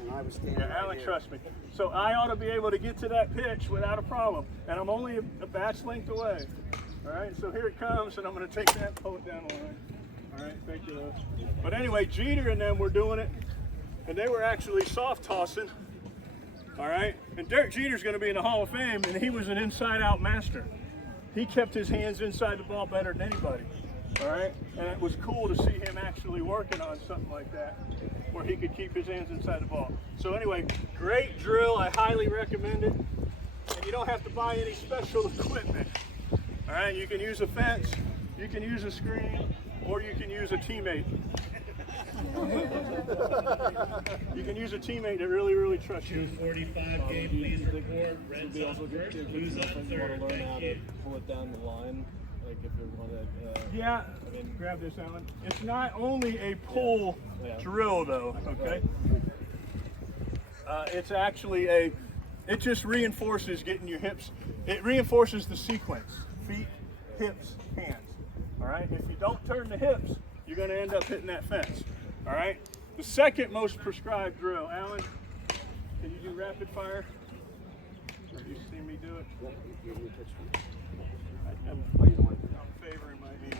and I was standing right Alan, here. trust me. So I ought to be able to get to that pitch without a problem, and I'm only a bat's length away. All right, so here it comes, and I'm going to take that, pull it down the line. All right, thank you, Lewis. But anyway, Jeter and them were doing it, and they were actually soft tossing. All right, and Derek Jeter's going to be in the Hall of Fame, and he was an inside-out master. He kept his hands inside the ball better than anybody. All right, and it was cool to see him actually working on something like that, where he could keep his hands inside the ball. So anyway, great drill. I highly recommend it. And you don't have to buy any special equipment. All right, you can use a fence, you can use a screen, or you can use a teammate. You can use a teammate that really, really trusts you. 2:45 game, please report. Red Sox first, who's on third? Thank you. Pull it down the line, like if you want to. Yeah, grab this, Alan. It's not only a pull drill, though, okay? It's actually it just reinforces getting your hips. It reinforces the sequence: feet, hips, hands. All right. If you don't turn the hips, you're going to end up hitting that fence. All right. The second most prescribed drill, Alan. Can you do rapid fire? Have you seen me do it? I'm favoring my hand.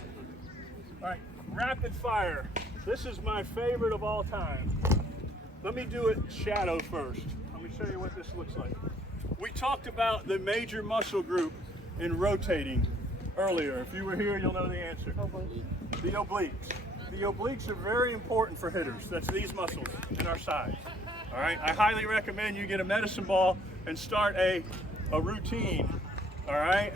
All right. Rapid fire. This is my favorite of all time. Let me do it shadow first. Let me show you what this looks like. We talked about the major muscle group in rotating earlier. If you were here, you'll know the answer. The obliques. The obliques are very important for hitters. That's these muscles in our sides. All right. I highly recommend you get a medicine ball and start a routine. All right,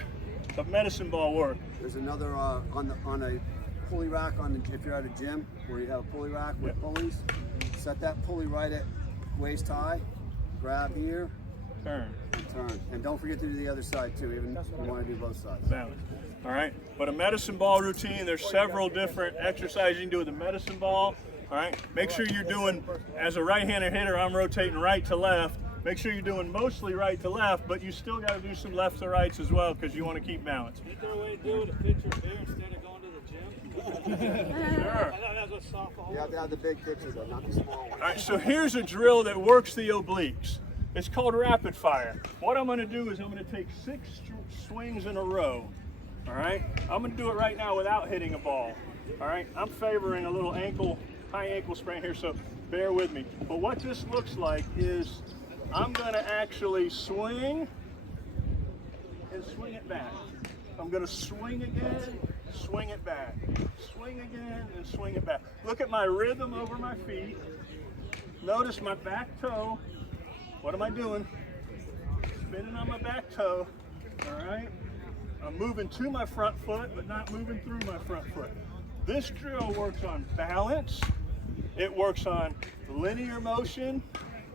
of medicine ball work. There's another on a pulley rack if you're at a gym where you have a pulley rack with pulleys. Set that pulley right at waist high. Grab here. Turn. And turn. And don't forget to do the other side too, even if you want to do both sides. Balance. All right. But a medicine ball routine, there's several different exercises you can do with a medicine ball. All right. Make sure you're doing, as a right-handed hitter, I'm rotating right to left. Make sure you're doing mostly right to left, but you still got to do some left to rights as well because you want to keep balance. Is there a way to do it, a pitcher beer instead of going to the gym? Sure. I thought that's what softball You have to have the big pitcher though, not the small one. All right, so here's a drill that works the obliques. It's called rapid fire. What I'm going to do is I'm going to take 6 swings in a row. All right, I'm going to do it right now without hitting a ball. All right, I'm favoring a little high ankle sprain here, so bear with me. But what this looks like is I'm going to actually swing and swing it back. I'm going to swing again, swing it back. Swing again and swing it back. Look at my rhythm over my feet. Notice my back toe. What am I doing? Spinning on my back toe. All right. I'm moving to my front foot, but not moving through my front foot. This drill works on balance. It works on linear motion.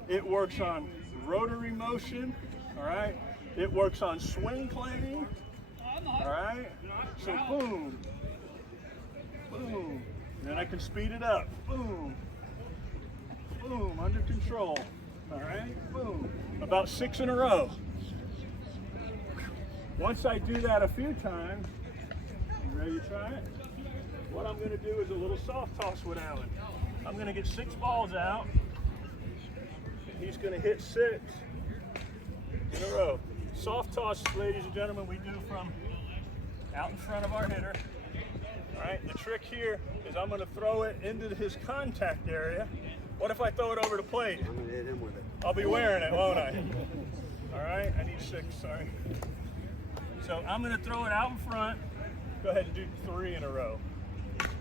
It works on rotary motion. All right. It works on swing planing. All right. So boom, boom. Then I can speed it up. Boom, boom, under control. All right. Boom. About 6 in a row. Once I do that a few times, you ready to try it? What I'm going to do is a little soft toss with Alan. I'm going to get 6 balls out. He's going to hit 6 in a row. Soft toss, ladies and gentlemen, we do from out in front of our hitter. All right, the trick here is I'm going to throw it into his contact area. What if I throw it over the plate? I'm going to hit him with it. I'll be wearing it, won't I? All right, I need 6, sorry. So I'm going to throw it out in front. Go ahead and do 3 in a row.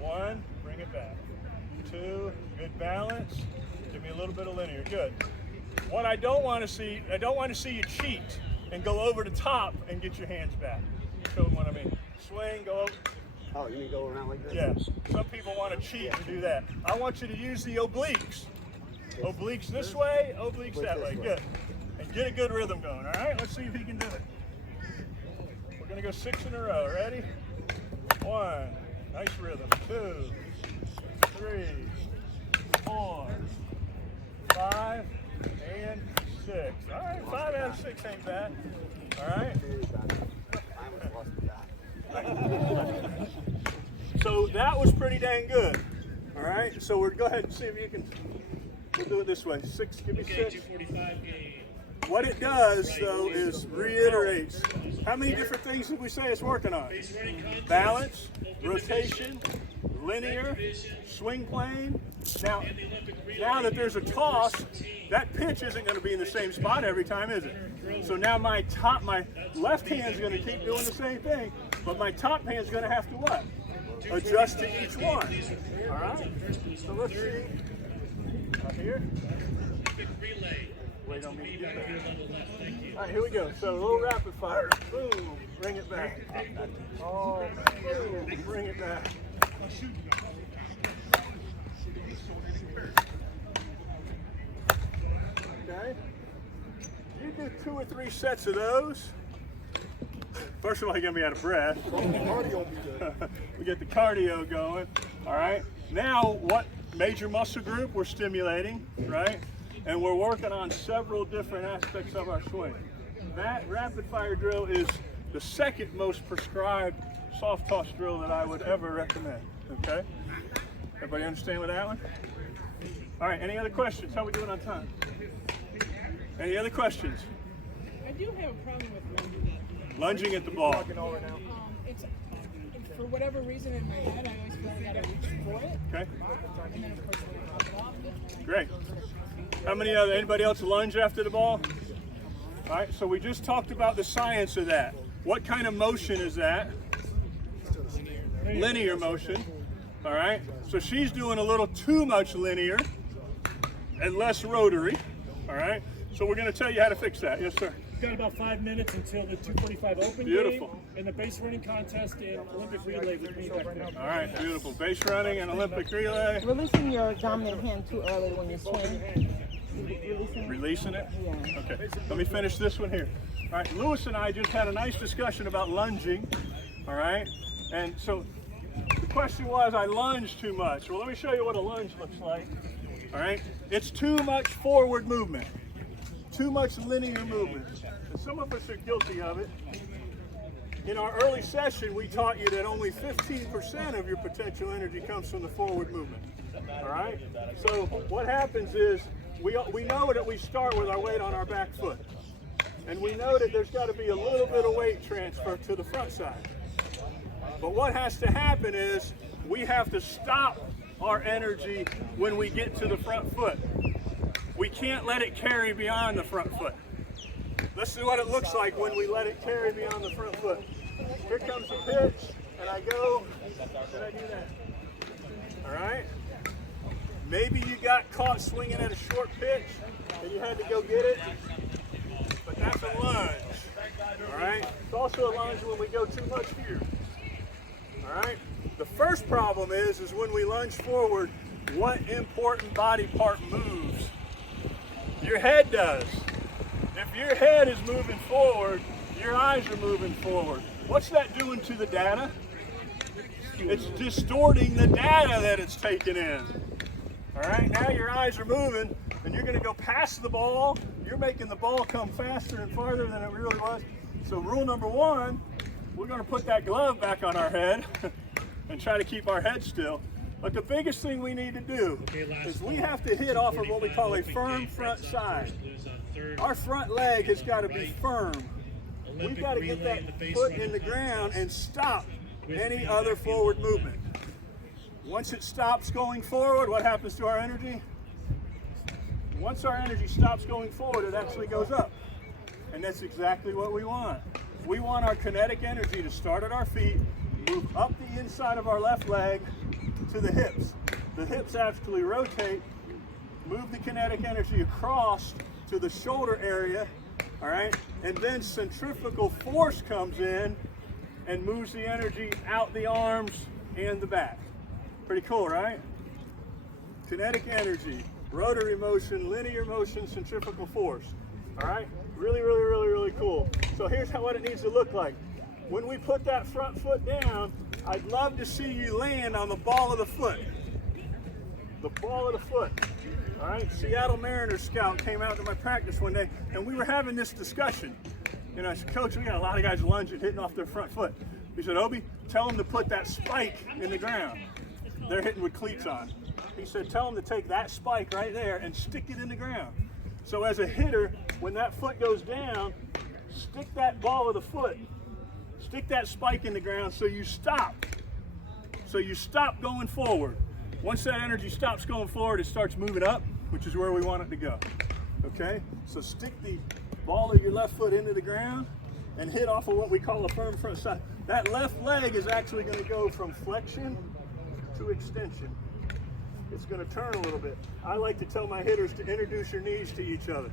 1, bring it back. 2, good balance. Give me a little bit of linear, good. What I don't want to see you cheat and go over the top and get your hands back. Show them what I mean. Swing, go over. Oh, you mean go around like this? Yeah, some people want to cheat and do that. I want you to use the obliques. Obliques this way, obliques that way, good. And get a good rhythm going, all right? Let's see if he can do it. We're gonna go 6 in a row, ready? 1, nice rhythm. 2, 3, 4, 5, and 6. All right, 5 out of 6 ain't bad. All right. So that was pretty dang good. All right. So we'll go ahead and see if you can. We'll do it this way. 6. Give me 6. 2:45 game. What it does, though, is reiterates. How many different things did we say it's working on? Balance, rotation, linear, swing plane. Now that there's a toss, that pitch isn't going to be in the same spot every time, is it? So now my left hand's going to keep doing the same thing, but my top hand's going to have to what? Adjust to each one. All right? So let's see. Up here. Wait on me to get back. All right, here we go. So a little rapid fire. Boom. Bring it back. Oh, boom. Bring it back. Okay. You do 2 or 3 sets of those. First of all, you're going to be out of breath. We get the cardio going. All right. Now, what major muscle group we're stimulating, right? And we're working on several different aspects of our swing. That rapid fire drill is the second most prescribed soft toss drill that I would ever recommend. Okay? Everybody understand with that one? All right, any other questions? How are we doing on time? Any other questions? I do have a problem with lunging. Lunging at the ball. It's, for whatever reason in my head, I always feel like I gotta reach for it. Okay. And then of course I pop it off. Great. Anybody else lunge after the ball? All right, so we just talked about the science of that. What kind of motion is that? Linear motion. All right, so she's doing a little too much linear and less rotary. All right, so we're going to tell you how to fix that. Yes, sir. We've got about 5 minutes until the 245 open Beautiful. game and the base running contest and Olympic relay with me back there. All right, beautiful. Base running and Olympic relay. Releasing your dominant hand too early when you swing. Releasing it? Yeah. Okay, let me finish this one here. All right, Lewis and I just had a nice discussion about lunging. All right, and so the question was, I lunged too much. Well, let me show you what a lunge looks like. All right, it's too much forward movement, too much linear movement. And some of us are guilty of it. In our early session, we taught you that only 15% of your potential energy comes from the forward movement. All right, so what happens is, we know that we start with our weight on our back foot. And we know that there's got to be a little bit of weight transfer to the front side. But what has to happen is we have to stop our energy when we get to the front foot. We can't let it carry beyond the front foot. Let's see what it looks like when we let it carry beyond the front foot. Here comes the pitch, and I go, and I do that. All right? Maybe you got caught swinging at a short pitch and you had to go get it, but that's a lunge. All right? It's also a lunge when we go too much here. All right? The first problem is when we lunge forward, what important body part moves? Your head does. If your head is moving forward, your eyes are moving forward. What's that doing to the data? It's distorting the data that it's taking in. All right, now your eyes are moving, and you're going to go past the ball. You're making the ball come faster and farther than it really was. So rule number 1, we're going to put that glove back on our head and try to keep our head still. But the biggest thing we need to do is we have to hit off of what we call a firm front side. Our front leg has got to be firm. We've got to get that foot in the ground and stop any other forward movement. Once it stops going forward, what happens to our energy? Once our energy stops going forward, it actually goes up. And that's exactly what we want. We want our kinetic energy to start at our feet, move up the inside of our left leg to the hips. The hips actually rotate, move the kinetic energy across to the shoulder area, all right? And then centrifugal force comes in and moves the energy out the arms and the back. Pretty cool, right? Kinetic energy, rotary motion, linear motion, centrifugal force. All right? Really, really, really, really cool. So here's what it needs to look like. When we put that front foot down, I'd love to see you land on the ball of the foot. The ball of the foot. All right? Seattle Mariners scout came out to my practice one day, and we were having this discussion. You know, I said, Coach, we got a lot of guys lunging, hitting off their front foot. He said, Obi, tell them to put that spike in the ground. They're hitting with cleats on. He said, tell them to take that spike right there and stick it in the ground. So as a hitter, when that foot goes down, stick that ball of the foot, stick that spike in the ground so you stop. So you stop going forward. Once that energy stops going forward, it starts moving up, which is where we want it to go. Okay? So stick the ball of your left foot into the ground and hit off of what we call a firm front side. That left leg is actually going to go from flexion to extension. It's going to turn a little bit. I like to tell my hitters to introduce your knees to each other.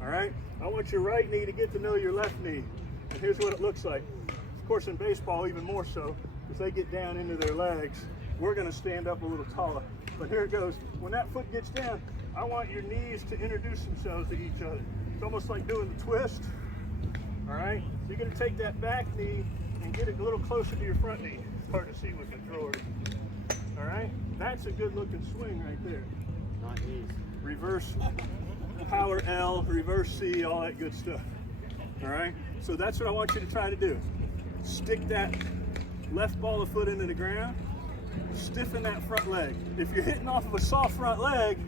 All right? I want your right knee to get to know your left knee. And here's what it looks like. Of course, in baseball, even more so, as they get down into their legs, we're going to stand up a little taller. But here it goes. When that foot gets down, I want your knees to introduce themselves to each other. It's almost like doing the twist. All right? So you're going to take that back knee and get it a little closer to your front knee. It's hard to see with the thrower. All right? That's a good looking swing right there. Not knees. Reverse power L, reverse C, all that good stuff. All right? So that's what I want you to try to do. Stick that left ball of foot into the ground, stiffen that front leg. If you're hitting off of a soft front leg,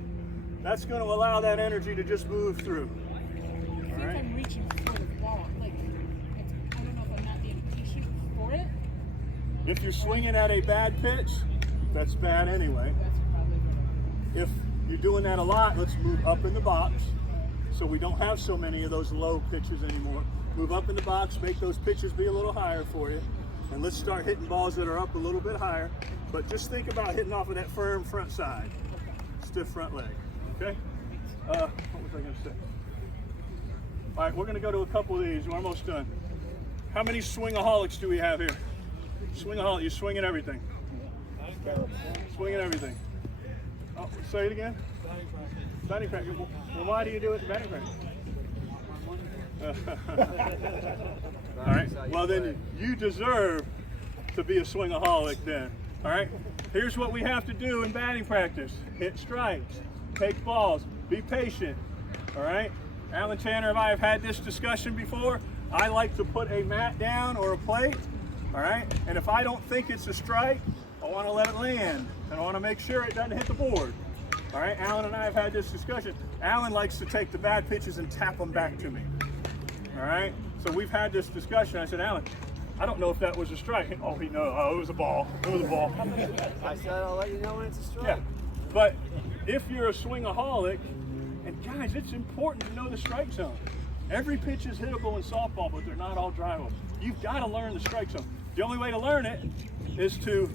that's going to allow that energy to just move through. I think I'm reaching for the ball. Like, I don't know if I'm not being patient for it. If you're swinging at a bad pitch, that's bad anyway. That's probably what If you're doing that a lot, let's move up in the box so we don't have so many of those low pitches anymore. Move up in the box, make those pitches be a little higher for you. And let's start hitting balls that are up a little bit higher. But just think about hitting off of that firm front side. Stiff front leg, okay? What was I gonna say? All right, we're gonna go to a couple of these. We're almost done. How many swingaholics do we have here? Swingaholic, you're swinging everything. Swinging everything. Oh, say it again? Batting practice. Well, why do you do it in batting practice? All right, well then you deserve to be a swingaholic then. All right, here's what we have to do in batting practice. Hit strikes, take balls, be patient. All right, Alan Tanner and I have had this discussion before. I like to put a mat down or a plate. All right, and if I don't think it's a strike, I want to let it land and I want to make sure it doesn't hit the board. All right, Alan and I have had this discussion. Alan likes to take the bad pitches and tap them back to me. All right, so we've had this discussion. I said, Alan, I don't know if that was a strike. Oh, he knows. Oh, it was a ball. It was a ball. I said I'll let you know when it's a strike. Yeah, but if you're a swingaholic, and guys, it's important to know the strike zone. Every pitch is hittable in softball, but they're not all drivable. You've got to learn the strike zone. The only way to learn it is to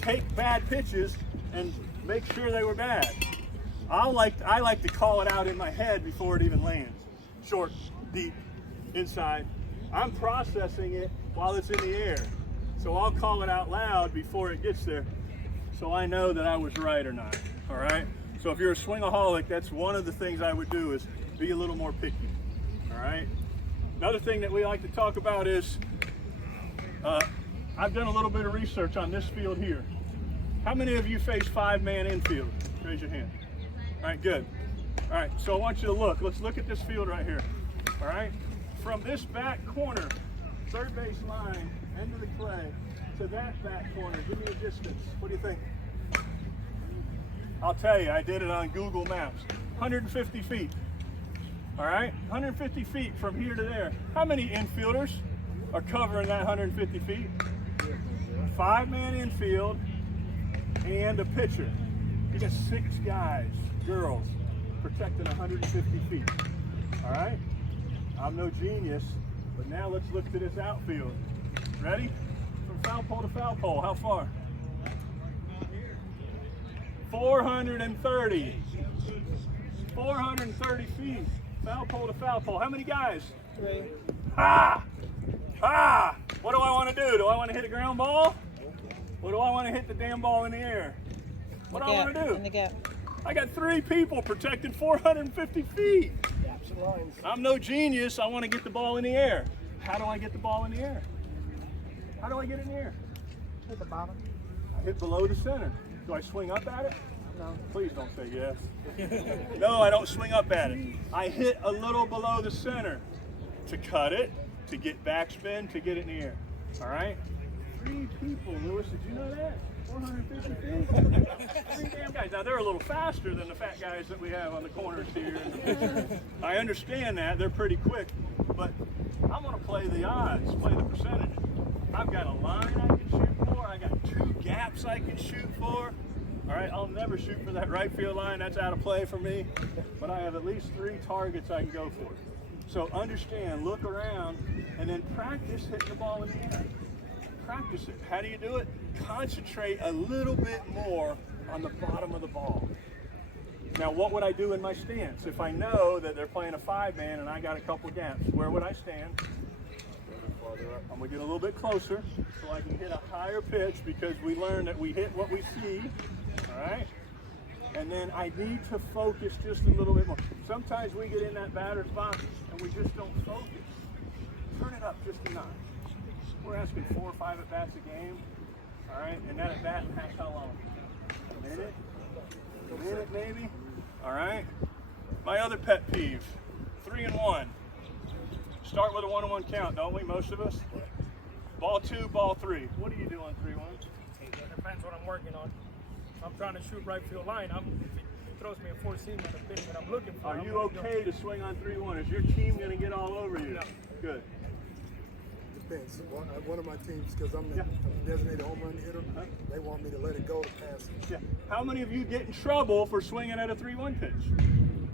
take bad pitches and make sure they were bad. I like to call it out in my head before it even lands. Short, deep, inside. I'm processing it while it's in the air. So I'll call it out loud before it gets there so I know that I was right or not. All right? So if you're a swingaholic, that's one of the things I would do is be a little more picky. All right? Another thing that we like to talk about is I've done a little bit of research on this field here. How many of you face 5-man infield? Raise your hand. All right, good. All right, so I want you to look. Let's look at this field right here. All right? From this back corner, third base line, end of the clay, to that back corner, give me a distance. What do you think? I'll tell you, I did it on Google Maps. 150 feet. All right? 150 feet from here to there. How many infielders are covering that 150 feet? 5-man infield and a pitcher. You got 6 guys, girls, protecting 150 feet. All right? I'm no genius, but now let's look to this outfield. Ready? From foul pole to foul pole, how far? 430. 430 feet. Foul pole to foul pole. How many guys? 3. Ah! Ah! What do I want to do? Do I want to hit a ground ball? Or do I want to hit the damn ball in the air? What do I want to do? In the gap. I got 3 people protecting 450 feet. I'm no genius. I want to get the ball in the air. How do I get the ball in the air? How do I get it in the air? Hit the bottom. I hit below the center. Do I swing up at it? No. Please don't say yes. No, I don't swing up at it. I hit a little below the center to cut it, to get backspin, to get it in the air. All right? 3 people, Lewis. Did you know that? 450 feet? 3 damn guys. Now, they're a little faster than the fat guys that we have on the corners here. I understand that. They're pretty quick. But I'm going to play the odds, play the percentages. I've got a line I can shoot for. I got 2 gaps I can shoot for. All right, I'll never shoot for that right field line. That's out of play for me. But I have at least 3 targets I can go for. So understand, look around, and then practice hitting the ball in the air. Practice it. How do you do it? Concentrate a little bit more on the bottom of the ball. Now, what would I do in my stance? If I know that they're playing a 5-man and I got a couple gaps, where would I stand? I'm going to get a little bit closer so I can hit a higher pitch, because we learned that we hit what we see, all right? And then I need to focus just a little bit more. Sometimes we get in that batter's box and we just don't focus. Turn it up just a notch. We're asking 4 or 5 at-bats a game, all right? And that at-bat has how long? A minute? A minute maybe? All right? My other pet peeve, 3 and 1. Start with a 1-on-1 count, don't we, most of us? Ball 2, ball 3. What do you do on 3-1? It depends what I'm working on. If I'm trying to shoot right field line, if he throws me a 4-seam at the pitch that I'm looking for. Are you okay to swing on 3-1? Is your team going to get all over you? No. Good. Depends. One of my teams, because I'm the designated home run hitter, they want me to let it go to pass it. Yeah. How many of you get in trouble for swinging at a 3-1 pitch?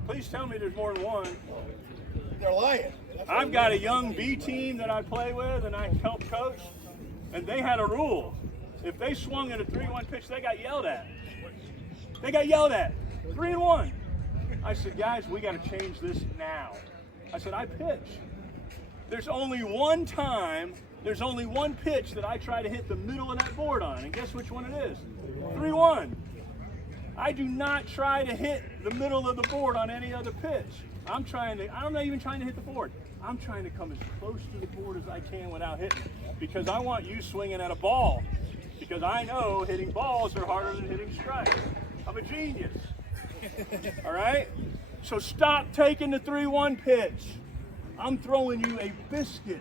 Please tell me there's more than one. They're lying. I've got a young B team that I play with and I help coach, and they had a rule. If they swung at a 3-1 pitch, they got yelled at. They got yelled at. 3 and 1. I said, guys, we got to change this now. I said, I pitch. There's only one time, there's only one pitch that I try to hit the middle of that board on, and guess which one it is? 3-1. I do not try to hit the middle of the board on any other pitch. I'm not even trying to hit the board. I'm trying to come as close to the board as I can without hitting, because I want you swinging at a ball, because I know hitting balls are harder than hitting strikes. I'm a genius. All right? So stop taking the 3-1 pitch. I'm throwing you a biscuit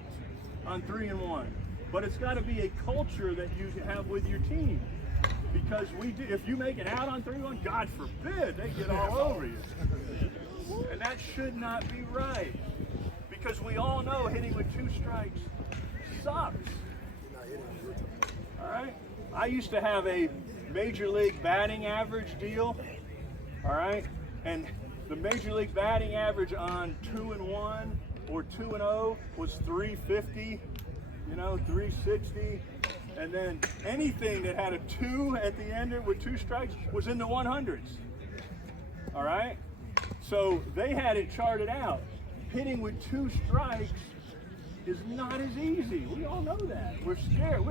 on 3 and 1. But it's got to be a culture that you have with your team. Because if you make it out on 3-1, God forbid, they get all over you. And that should not be right. Because we all know hitting with 2 strikes sucks. All right? I used to have a major league batting average deal. All right? And the major league batting average on 2 and 1 or 2 and 0 was 350, 360. And then anything that had a 2 at the end with 2 strikes was in the 100s. All right? So they had it charted out. Hitting with 2 strikes is not as easy. We all know that. We're scared.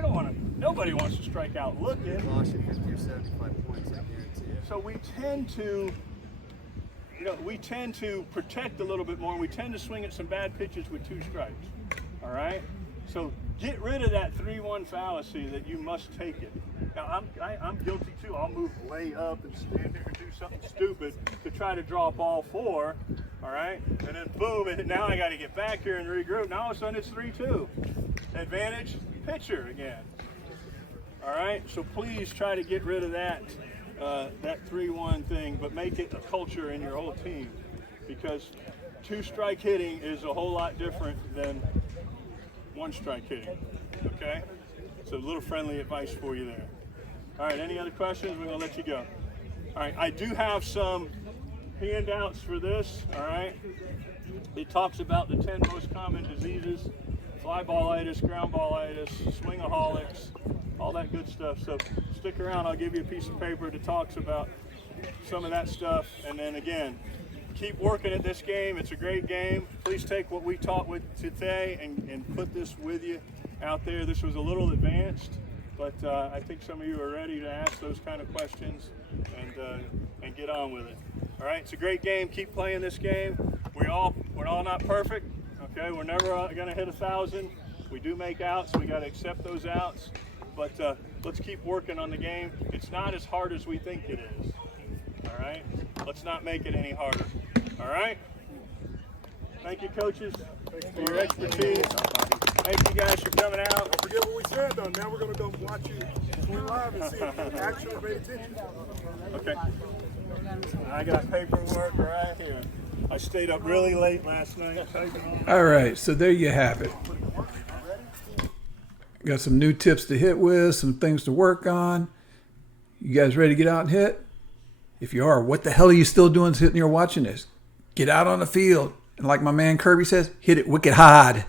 Nobody wants to strike out looking. Lost you 50 or 75 points, I guarantee you. So we tend to protect a little bit more, and we tend to swing at some bad pitches with 2 strikes. All right? So get rid of that 3-1 fallacy that you must take it. Now, I'm guilty too. I'll move way up and stand there and do something stupid to try to draw ball 4, all right? And then boom, and now I got to get back here and regroup. Now all of a sudden it's 3-2. Advantage pitcher again. All right? So please try to get rid of that 3-1 thing, but make it a culture in your whole team, because 2-strike hitting is a whole lot different than 1-strike hitting, okay? So a little friendly advice for you there. All right, any other questions? We're going to let you go. All right, I do have some handouts for this, all right? It talks about the 10 most common diseases: fly ballitis, ground ballitis, swingaholics, all that good stuff. So stick around, I'll give you a piece of paper that talks about some of that stuff. And then again, keep working at this game. It's a great game. Please take what we taught with today and put this with you out there. This was a little advanced, but I think some of you are ready to ask those kind of questions and get on with it. All right, it's a great game. Keep playing this game. We're all not perfect. Okay, we're never going to hit 1,000. We do make outs. We got to accept those outs. But let's keep working on the game. It's not as hard as we think it is. All right? Let's not make it any harder. All right? Thank you, coaches, for your expertise. Thank you guys for coming out. Don't forget what we said though. Now we're gonna go watch you swing live and see if you actually paid attention. Okay. I got paperwork right here. I stayed up really late last night. All right, so there you have it. Got some new tips to hit with, some things to work on. You guys ready to get out and hit? If you are, what the hell are you still doing sitting here watching this? Get out on the field. And like my man Kirby says, hit it wicked hard.